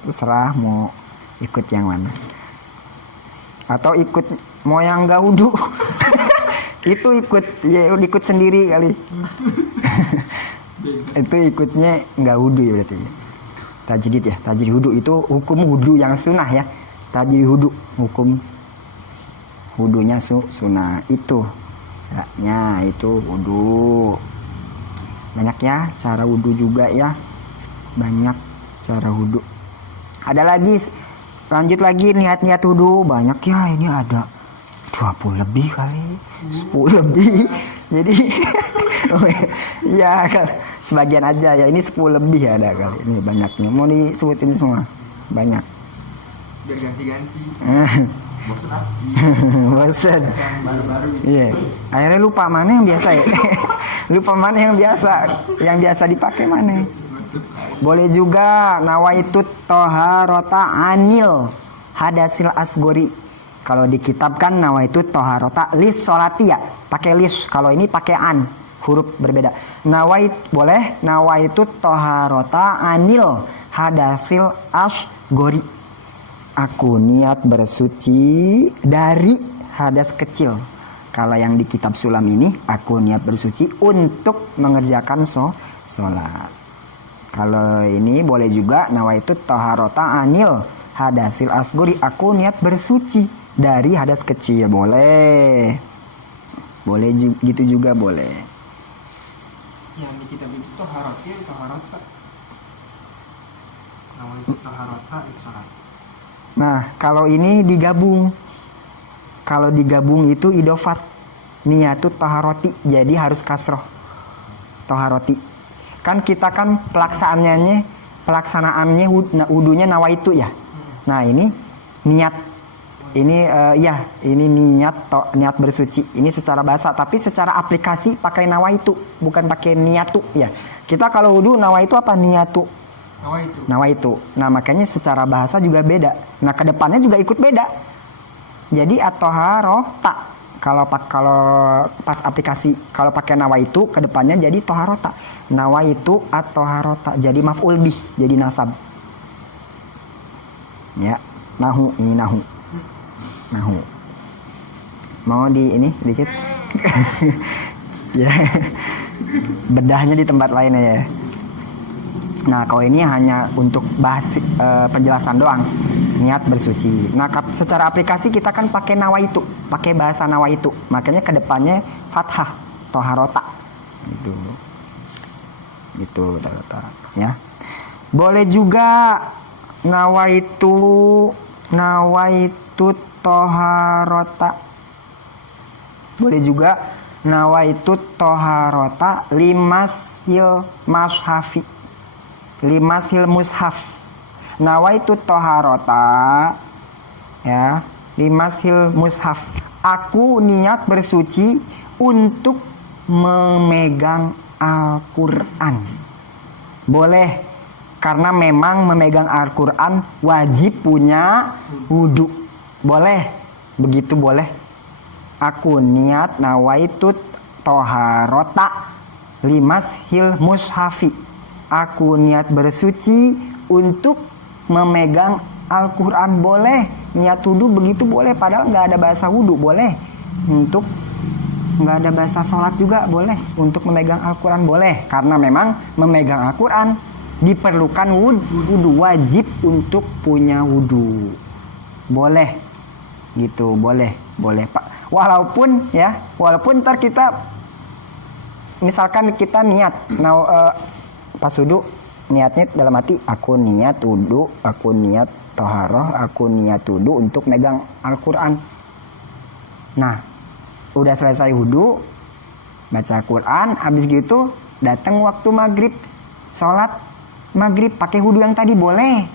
terserah mau ikut yang mana, atau ikut mau yang nggak wudu. Itu ikut sendiri kali. Itu ikutnya nggak wudu ya berarti. Tajdid wudu itu hukum wudu yang sunnah ya. Tajdid wudu hukum wudunya sunnah itu. Ya, itu wudu. Banyak ya cara wudu juga ya. Banyak cara wudu. Ada lagi, lanjut lagi niat wudu banyak ya, ini ada 20 lebih kali, 10 lebih. Jadi ya sebagian aja ya, ini 10 lebih ada kali, ini banyaknya. Mau disebutin semua? Banyak. Biar ganti-ganti. Bosan. Baru-baru gitu. Iya. Akhirnya lupa mana yang biasa ya. Lupa mana yang biasa dipakai mana. Boleh juga nawaitu toharota anil hadasil asgori. Kalau di kitab kan nawaitu toharota lis sholati ya, pakai lis. Kalau ini pakai an, huruf berbeda. Boleh nawaitu toharota anil hadasil asgori. Aku niat bersuci dari hadas kecil. Kalau yang di kitab sulam ini, aku niat bersuci untuk mengerjakan sholat. Kalau ini boleh juga nawaitu toharota anil hadasil asgori. Aku niat bersuci dari hadas kecil, boleh. Boleh gitu juga boleh. Yang di kitab itu toharoti, toharota. Nama itu toharota isyarat. Nah, kalau ini digabung. Kalau digabung itu idofat. Niyatu toharoti, jadi harus kasroh. Toharoti. Kan kita kan pelaksanaannya wudunya nawaitu ya. Nah, ini niat. Ini ini niat bersuci. Ini secara bahasa, tapi secara aplikasi pakai nawaitu, bukan pakai niyatu ya. Kita kalau wudu nawaitu apa? Niyatu. Nawaitu. Nah, makanya secara bahasa juga beda. Nah, kedepannya juga ikut beda. Jadi at-toharota. Kalau pas aplikasi, kalau pakai nawaitu kedepannya jadi toharota. Nawaitu at-toharota, jadi maf'ul bih, jadi nasab. Ya, ini nahu. Mau di ini dikit? Ya, bedahnya di tempat lain ya. Nah, kalau ini hanya untuk bahas penjelasan doang, niat bersuci. Nah, secara aplikasi kita kan pakai nawaitu, pakai bahasa nawaitu. Makanya kedepannya fathah, toharota. Itu toharota. Ya. Boleh juga nawaitu toharota. Boleh juga nawaitu toharota limasil mashafi. Limasil mushaf. Nawaitu toharota ya, limasil mushaf. Aku niat bersuci untuk memegang Al-Quran. Boleh, karena memang memegang Al-Quran wajib punya wudu. Boleh, begitu boleh. Aku niat nawaitu toharota limasil mushafi. Aku niat bersuci untuk memegang Al-Quran. Boleh. Niat wudu begitu boleh. Padahal nggak ada bahasa wudu. Boleh. Untuk nggak ada bahasa sholat juga boleh. Untuk memegang Al-Quran boleh. Karena memang memegang Al-Quran diperlukan wudu. Wajib untuk punya wudu. Boleh. Gitu. Boleh Pak. Walaupun ntar kita misalkan kita niat pas wudu, niatnya dalam hati, aku niat wudu, aku niat toharoh, aku niat wudu untuk megang Al-Quran. Nah, udah selesai wudu, baca Al-Quran, habis gitu datang waktu maghrib, sholat maghrib pakai wudu yang tadi boleh.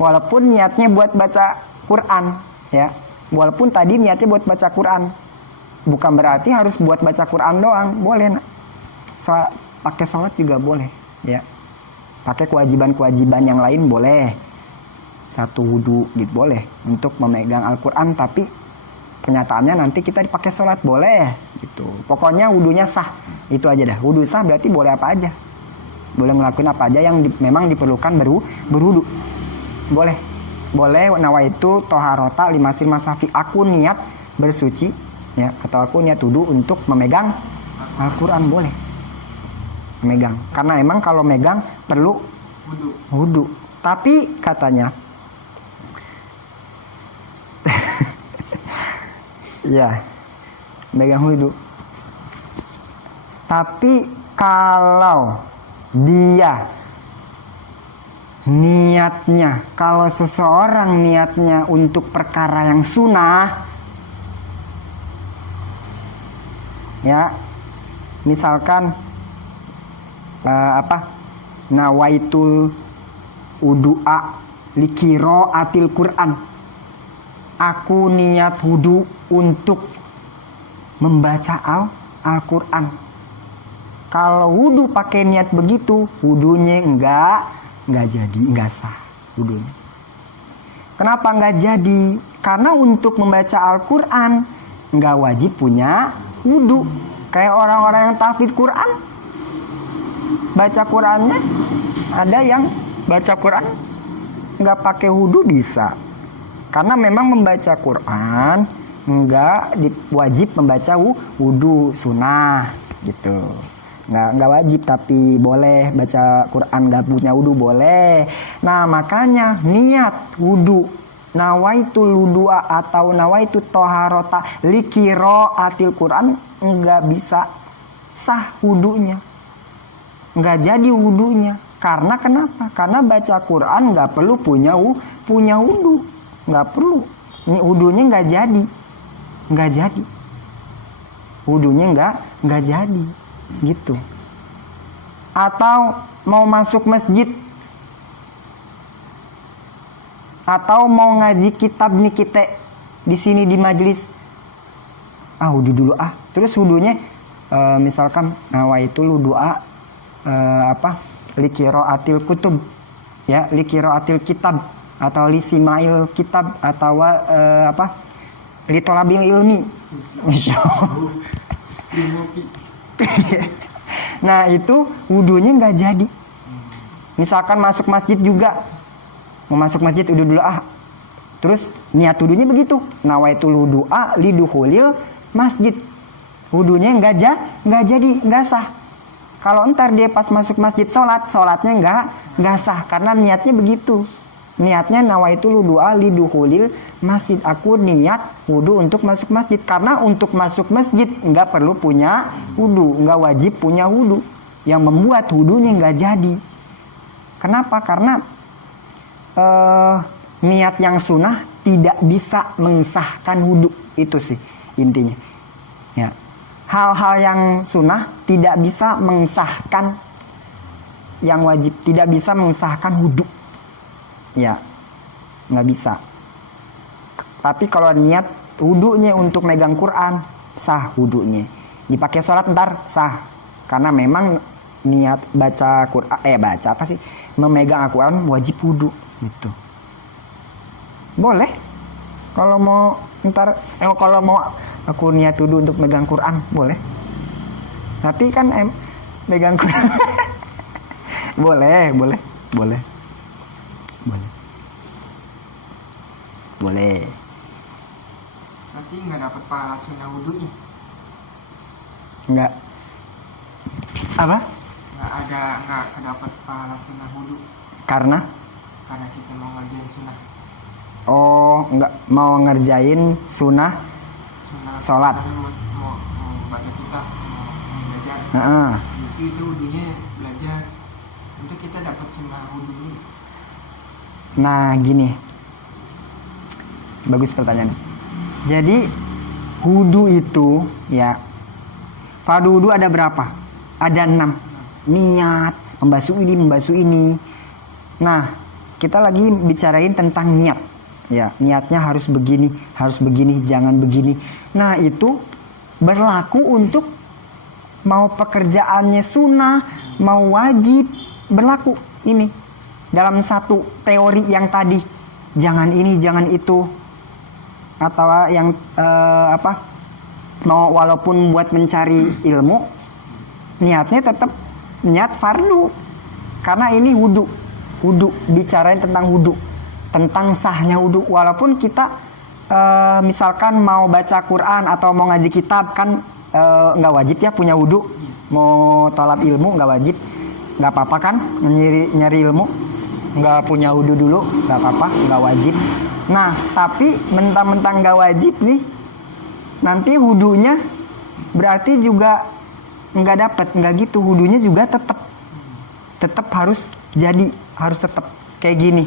Walaupun niatnya buat baca Quran, ya. Walaupun tadi niatnya buat baca Quran, bukan berarti harus buat baca Quran doang, boleh. Pakai sholat juga boleh. Ya, pakai kewajiban yang lain boleh. Satu wudu gitu boleh untuk memegang Al-Quran, tapi kenyataannya nanti kita dipakai sholat boleh gitu. Pokoknya wudunya sah, itu aja dah. Wudu sah berarti boleh apa aja, boleh ngelakuin apa aja yang memang diperlukan berwudu. Boleh nawaitu toharota limasil masafi. Aku niat bersuci ya, atau aku niat wudu untuk memegang Al-Quran boleh. Megang, karena emang kalau megang perlu wudu. Tapi katanya ya megang wudu. Tapi kalau dia niatnya, kalau seseorang niatnya untuk perkara yang sunnah, ya misalkan nawaitul wudu'a likiro atil Quran. Aku niat wudu untuk membaca Al-Quran. Kalau wudu pakai niat begitu, wudunya enggak jadi, enggak sah wudunya. Kenapa enggak jadi? Karena untuk membaca Al-Quran enggak wajib punya wudu. Kayak orang-orang yang tahfidz Quran, baca Qurannya, ada yang baca Quran nggak pakai wudu bisa, karena memang membaca Quran nggak wajib membaca wudu, sunnah gitu. Nggak wajib, tapi boleh baca Quran nggak punya wudu boleh. Nah makanya niat wudu nawaitul wudu'a atau nawaitu toharota likiro atil Quran, nggak bisa sah wudunya, nggak jadi wudunya. Karena kenapa? Karena baca Quran nggak perlu punya wudu, nggak perlu. Ini wudunya nggak jadi, wudunya nggak jadi, gitu. Atau mau masuk masjid, atau mau ngaji kitab nih kita di sini di majelis, wudu dulu terus wudunya misalkan nawaitul wudu'a likiraatil kutub, ya, likiraatil kitab atau lisimail kitab atau litolabil ilmi. Nah itu wudunya nggak jadi. Misalkan masuk masjid juga, mau masuk masjid wudu dulu terus niat wudunya begitu, nawaitul wudu'a lidukhulil masjid, wudunya nggak jadi, nggak sah. Kalau ntar dia pas masuk masjid sholatnya nggak sah karena niatnya begitu. Niatnya nawaitul wudu'a lidukhulil masjid, aku niat wudu untuk masuk masjid. Karena untuk masuk masjid nggak perlu punya wudu, nggak wajib punya wudu, yang membuat wudunya nggak jadi. Kenapa? Karena niat yang sunnah tidak bisa mengesahkan wudu, itu sih intinya. Ya, hal-hal yang sunnah tidak bisa mengesahkan yang wajib, tidak bisa mengesahkan wudu. Ya, nggak bisa. Tapi kalau niat wudunya untuk megang Quran, sah wudunya. Dipakai sholat ntar sah, karena memang niat baca Quran, memegang Al-Quran wajib wudu, gitu. Boleh kalau mau ntar, kalau mau aku niat wudu untuk megang Quran, boleh. Tapi kan megang Quran boleh. Berarti nggak dapat pahala sunnah wudunya. Nggak apa? Nggak dapat pahala sunnah wudu. Karena Kita mau ngerjain sunnah. nggak mau ngerjain sunnah sholat. Mau baca kitab, mau belajar. Itu wudunya belajar. Untuk kita dapat sunnah wudunya. Nah gini, bagus pertanyaannya. Jadi wudu itu, ya, fardu wudu ada berapa? Ada 6. Niat, membasuh ini. Nah, kita lagi bicarain tentang niat. Ya, niatnya harus begini, jangan begini. Nah, itu berlaku untuk mau pekerjaannya sunnah, mau wajib, berlaku ini. Dalam satu teori yang tadi, jangan ini, jangan itu, atau yang mau walaupun buat mencari ilmu, niatnya tetap niat fardu, karena ini wudu, bicarain tentang wudu, tentang sahnya wudu. Walaupun kita misalkan mau baca Quran atau mau ngaji kitab, kan nggak wajib ya punya wudu. Mau talab ilmu nggak wajib, nggak apa-apa kan, nyari ilmu nggak punya wudu dulu, nggak apa-apa, nggak wajib. Nah, tapi mentang-mentang nggak wajib nih, nanti wudunya berarti juga nggak dapat, nggak gitu. Wudunya juga tetap harus jadi, harus tetap kayak gini.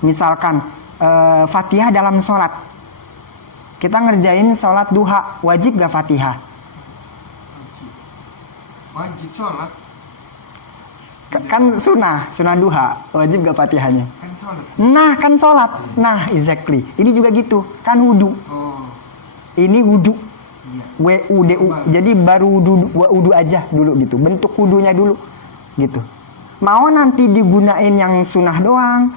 Misalkan Fatihah dalam sholat, kita ngerjain sholat duha, wajib gak Fatihah? Wajib sholat. Kan sunnah duha, wajib gak Fatihahnya? Kan sholat. Kan sholat. Nah, exactly. Ini juga gitu, kan wudu. Ini wudu. Iya. WUDU. Jadi baru wudu aja dulu gitu. Bentuk wudunya dulu gitu. Mau nanti digunain yang sunnah doang,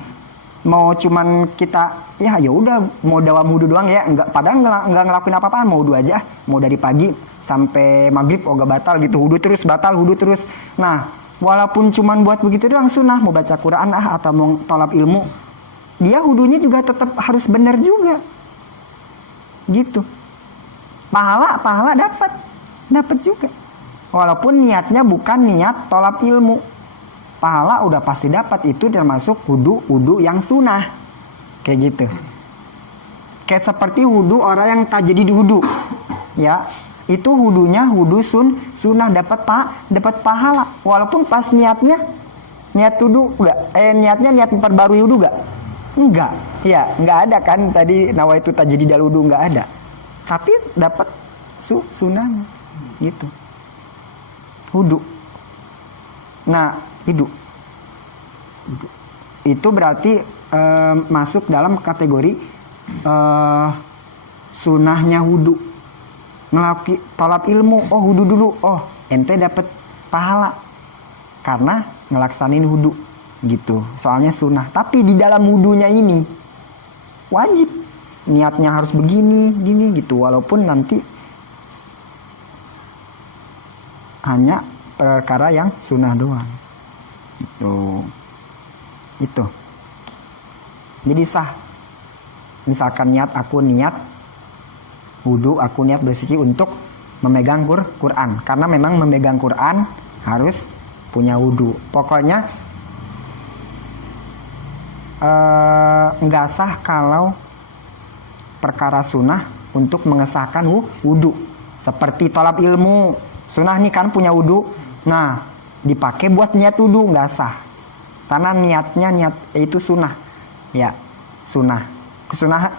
mau cuman kita ya udah mau dawam wudu doang ya, padahal nggak ngelakuin apa-apaan, mau wudu aja, mau dari pagi sampai maghrib gak batal gitu, wudu terus. Nah, walaupun cuman buat begitu doang sunnah, mau baca Quran atau mau tolab ilmu, dia wudunya juga tetap harus benar juga gitu. Pahala dapat juga, walaupun niatnya bukan niat tolab ilmu. Pahala udah pasti dapat, itu termasuk wudu yang sunnah kayak gitu. Kayak seperti wudu orang yang tak jadi di wudu. Ya, itu wudunya wudu sunnah dapat pahala. Walaupun pas niat wudu niatnya niat memperbarui wudu enggak. Ya, enggak ada kan tadi nawaitu tajdidal wudu enggak ada. Tapi dapat sunnahnya gitu. Wudu. Nah, wudu. Itu berarti masuk dalam kategori sunnahnya wudu. Tolab ilmu, oh wudu dulu, oh ente dapat pahala karena ngelaksanin wudu gitu. Soalnya sunnah. Tapi di dalam wudunya ini wajib niatnya harus begini, gini gitu. Walaupun nanti hanya perkara yang sunnah doang. Itu. Jadi sah. Misalkan aku niat wudu, aku niat bersuci untuk memegang Quran. Karena memang memegang Quran harus punya wudu. Pokoknya nggak sah kalau perkara sunnah untuk mengesahkan wudu. Seperti tolab ilmu, sunnah nih kan punya wudu. Nah, dipakai buat niat wudu nggak sah. Karena niat itu sunnah. Ya, sunnah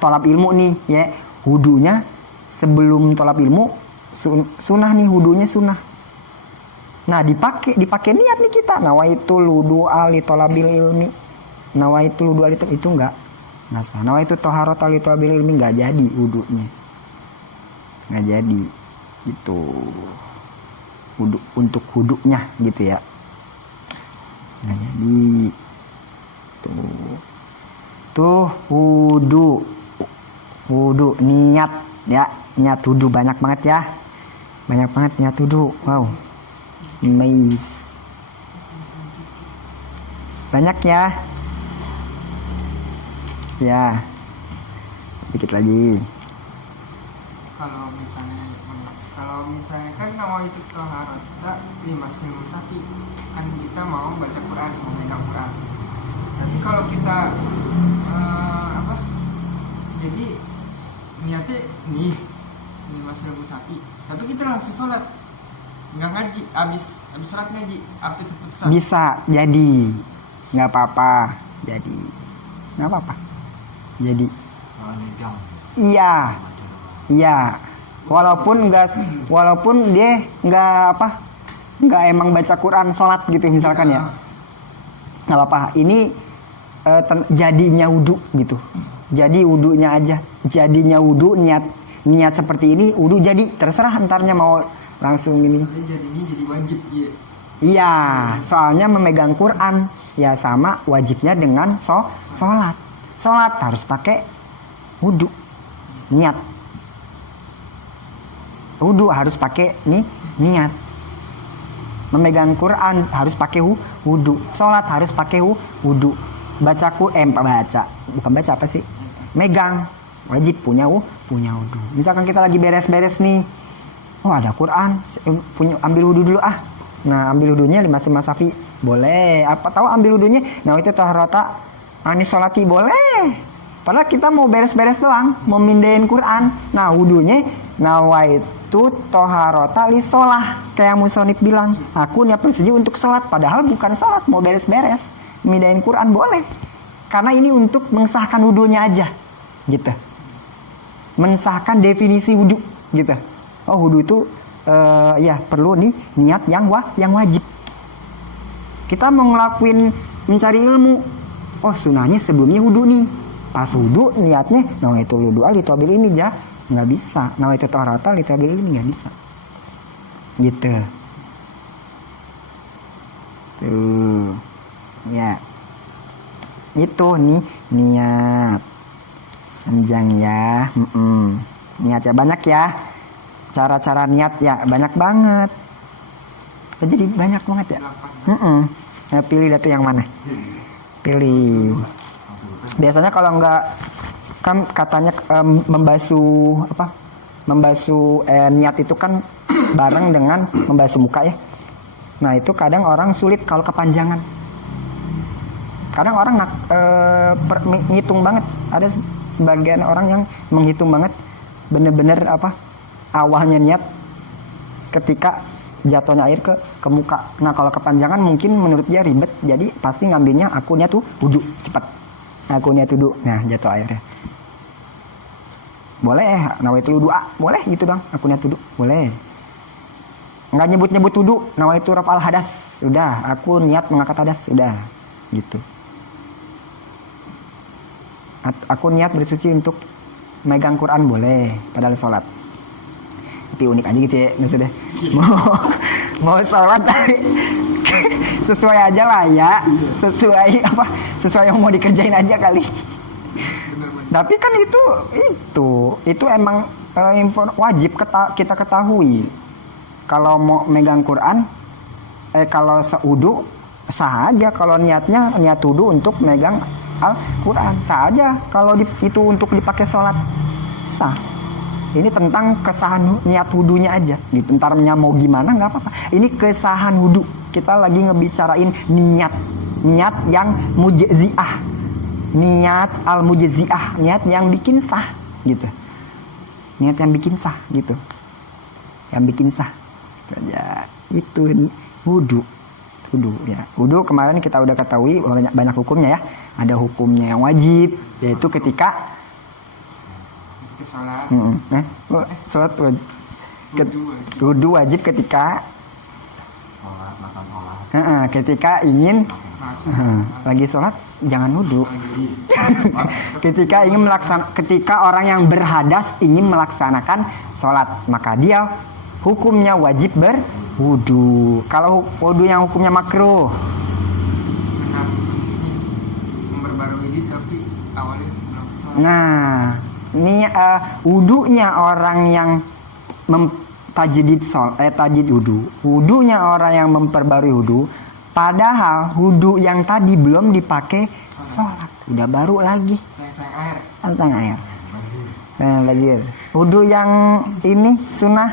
tolab ilmu nih ya, wudunya sebelum tolab ilmu sunnah nih, wudunya sunnah. Nah, dipakai niat nih kita, nawaitul wudu ali tolabil ilmi, nawaitul wudu ali itu enggak sah. Nawaitu toharat ali tolabil ilmi enggak jadi wudunya, enggak jadi gitu. Wudu untuk wudunya gitu ya, enggak jadi tuh wudu niat ya, niat wudu banyak banget niat wudu. Wow, nice, banyak ya dikit lagi. Kalau misalnya kan nawaitu toharat masih musafir kan, kita mau baca Quran, mau megang Quran. Tapi kalau kita jadi niatnya nih masih musafir, tapi kita langsung sholat, nggak ngaji, abis sholat ngaji, apa tetap sah? Bisa jadi, nggak apa-apa, jadi iya, walaupun dia nggak emang baca Quran sholat gitu misalkan ya, nggak apa-apa. Ini jadinya wudu gitu, jadi wudunya aja, jadinya wudu, niat seperti ini wudu jadi, terserah entarnya mau langsung ini. Jadinya jadi wajib ya. Iya, soalnya memegang Quran ya sama wajibnya dengan sholat harus pakai wudu, niat. Wudu harus pakai niat. Memegang Quran harus pakai wudu, sholat harus pakai wudu. Megang wajib punya wudu. Misalkan kita lagi beres-beres nih, ada Quran, ambil wudu dulu Nah, ambil wudunya lima safi boleh. Apa tahu ambil wudunya nawaitu taharata anis sholati boleh. Padahal kita mau beres-beres doang, mau mindahin Quran. Nah, wudunya nawaitu taharata li sholah, kayak musonib bilang, aku niat bersuci untuk sholat, padahal bukan sholat, mau beres-beres, mindahin Quran boleh. Karena ini untuk mengesahkan wudunya aja, gitu. Mensahkan definisi wudu, gitu. Oh, wudu itu perlu nih niat yang wajib. Kita mau ngelakuin mencari ilmu, oh sunahnya sebelumnya wudu nih. Pas wudu niatnya nawaitu wudu li tabil ini nggak bisa. Nawaitu taharata li tabil ini nggak bisa. Gitu. Tuh. Ya. Itu nih niat. Panjang ya. Niatnya banyak ya. Cara-cara niat ya banyak banget. Jadi banyak banget ya. Ya, pilih datu yang mana? Pilih. Biasanya kalau enggak kan katanya membasuh niat itu kan bareng dengan membasuh muka ya. Nah, itu kadang orang sulit kalau kepanjangan. Kadang orang ngitung banget. Ada sebagian orang yang menghitung banget, bener-bener awalnya niat ketika jatuhnya air ke muka. Nah kalau kepanjangan mungkin menurut dia ribet, jadi pasti ngambilnya aku niat tuh wudu cepat, aku niat wudu, nah jatuh airnya. Boleh nawaitul wudu, boleh gitu dong, aku niat wudu boleh. Nggak nyebut wudu, nawaitu raf'al hadas, udah aku niat mengangkat hadas, udah gitu. Aku niat bersuci untuk megang Quran, boleh padahal sholat. Tapi unik aja gitu ya maksudnya. Mau sholat tapi sesuai aja lah ya, sesuai yang mau dikerjain aja kali. Tapi kan itu emang wajib kita ketahui. Kalau mau megang Quran, kalau seudu sah aja. Kalau niatnya niat wudu untuk megang Al-Quran sah aja. Kalau itu untuk dipakai sholat sah. Ini tentang kesahan niat wudunya aja gitu. Entarnya mau gimana nggak apa-apa. Ini kesahan wudu. Kita lagi ngebicarain niat yang mujziah, niat al-mujziah, niat yang bikin sah gitu. Niat yang bikin sah gitu. Yang bikin sah. Ya, itu wudu ya. Wudu kemarin kita udah ketahui banyak hukumnya ya. Ada hukumnya yang wajib, yaitu ketika sholat wudu wajib ketika ketika ingin lagi sholat jangan wudu. Ketika orang yang berhadas ingin melaksanakan sholat, maka dia hukumnya wajib berwudu. Kalau wudu yang hukumnya makruh, memperbarui diri tapi awalnya belum sholat. nah ini wudunya orang yang tajdid wudu, wudunya orang yang memperbarui wudu, padahal wudu yang tadi belum dipakai sholat, udah baru lagi sayang air. Bazir. Wudu yang ini sunnah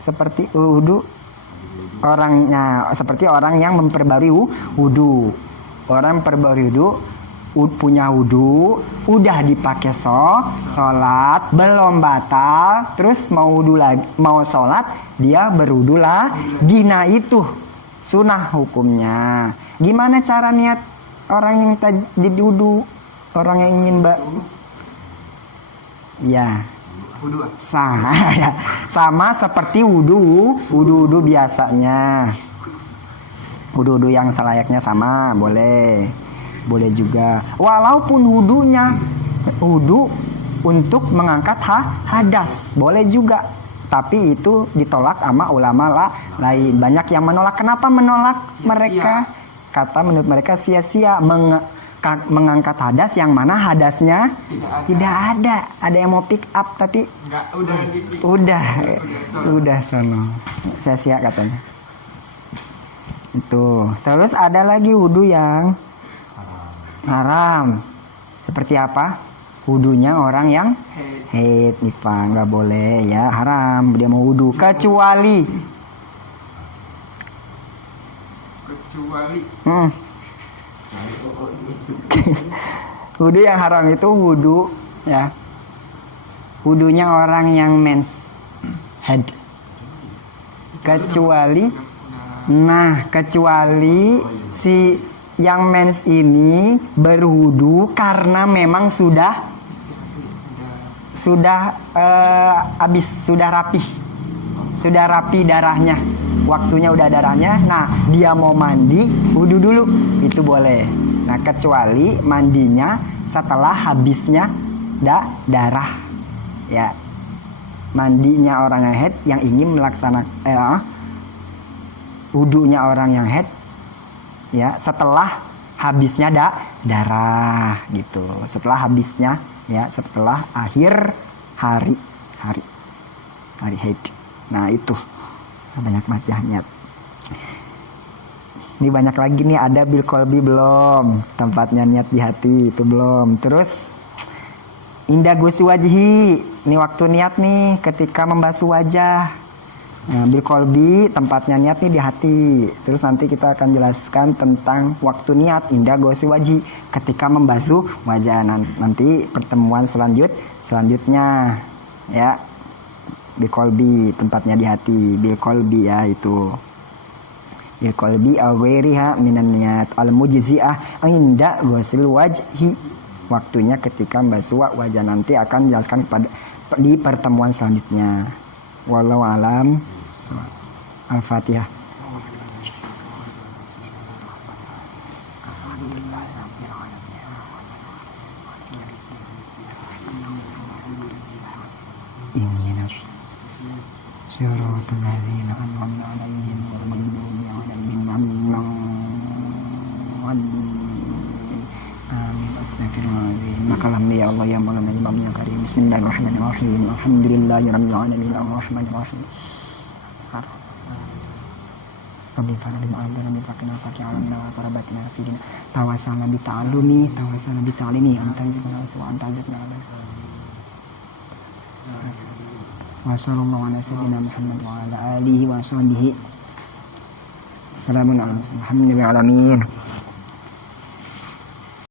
seperti wudu seperti orang yang memperbarui wudu. Orang memperbarui wudu, punya wudu, udah dipakai sholat, belum batal, terus mau wudu lagi, mau sholat, dia berwudu lagi. Nah itu sunnah hukumnya. Gimana cara niat orang yang tajdid wudu, orang yang ingin ya sama seperti wudu biasanya. Wudu yang selayaknya sama boleh juga, walaupun wudu untuk mengangkat hadas boleh juga, tapi itu ditolak sama ulama lain. Banyak yang menolak. Kenapa menolak? Mereka kata menurut mereka sia-sia mengangkat hadas yang mana hadasnya tidak ada yang mau pick up tapi udah sono, sia-sia katanya. Itu terus ada lagi wudu yang haram. Seperti apa? Wudunya orang yang haid, nifas, nggak boleh ya, haram dia mau wudu, kecuali wudu yang haram itu wudu ya, wudunya orang yang mens head, kecuali si yang mens ini berwudu karena memang sudah habis, sudah rapi darahnya, waktunya udah darahnya. Nah dia mau mandi, wudu dulu, itu boleh. Nah kecuali mandinya setelah habisnya darah ya, mandinya orang yang haid yang ingin melaksanakan wudunya orang yang haid ya setelah habisnya darah gitu, setelah habisnya ya, setelah akhir hari haid. Nah itu banyak macam niat. Ini banyak lagi nih, ada bil kolbi belum, tempatnya niat di hati itu belum. Terus indah gusi wajhi, ini waktu niat nih ketika membasuh wajah. Nah, bil kolbi tempatnya niat nih di hati. Terus nanti kita akan jelaskan tentang waktu niat indah gosi wajhi ketika membasuh wajah. Nanti pertemuan selanjutnya ya. Bil kolbi tempatnya di hati. Bil kolbi ya itu. Bil kolbi al ghairiha minan niat al mujzi'ah inda gosil wajhi. Waktunya ketika membasuh wajah, nanti akan dijelaskan di pertemuan selanjutnya. Wallahu alam. Al-Fatihah. Siratal ladzina an'amta 'alaihim ghairil maghdubi 'alaihim waladdallin. Amin. Astagfirullahaladzim. Makalah ya Allah ya Maulana Imam ya Karim. Bismillahirrahmanirrahim. Alhamdulillahirabbil alamin. Arrahmanirrahim. Rabbil alamin rabbil fakina faki alamna wa qarabatina fidina tawassalna bi ta'allumi tawassalna bi ta'limi anta rizquna wa anta rizquna wa sallallahu ala sayyidina Muhammad wa ala alihi wa sahbihi. Assalamualaikum warahmatullahi wabarakatuh.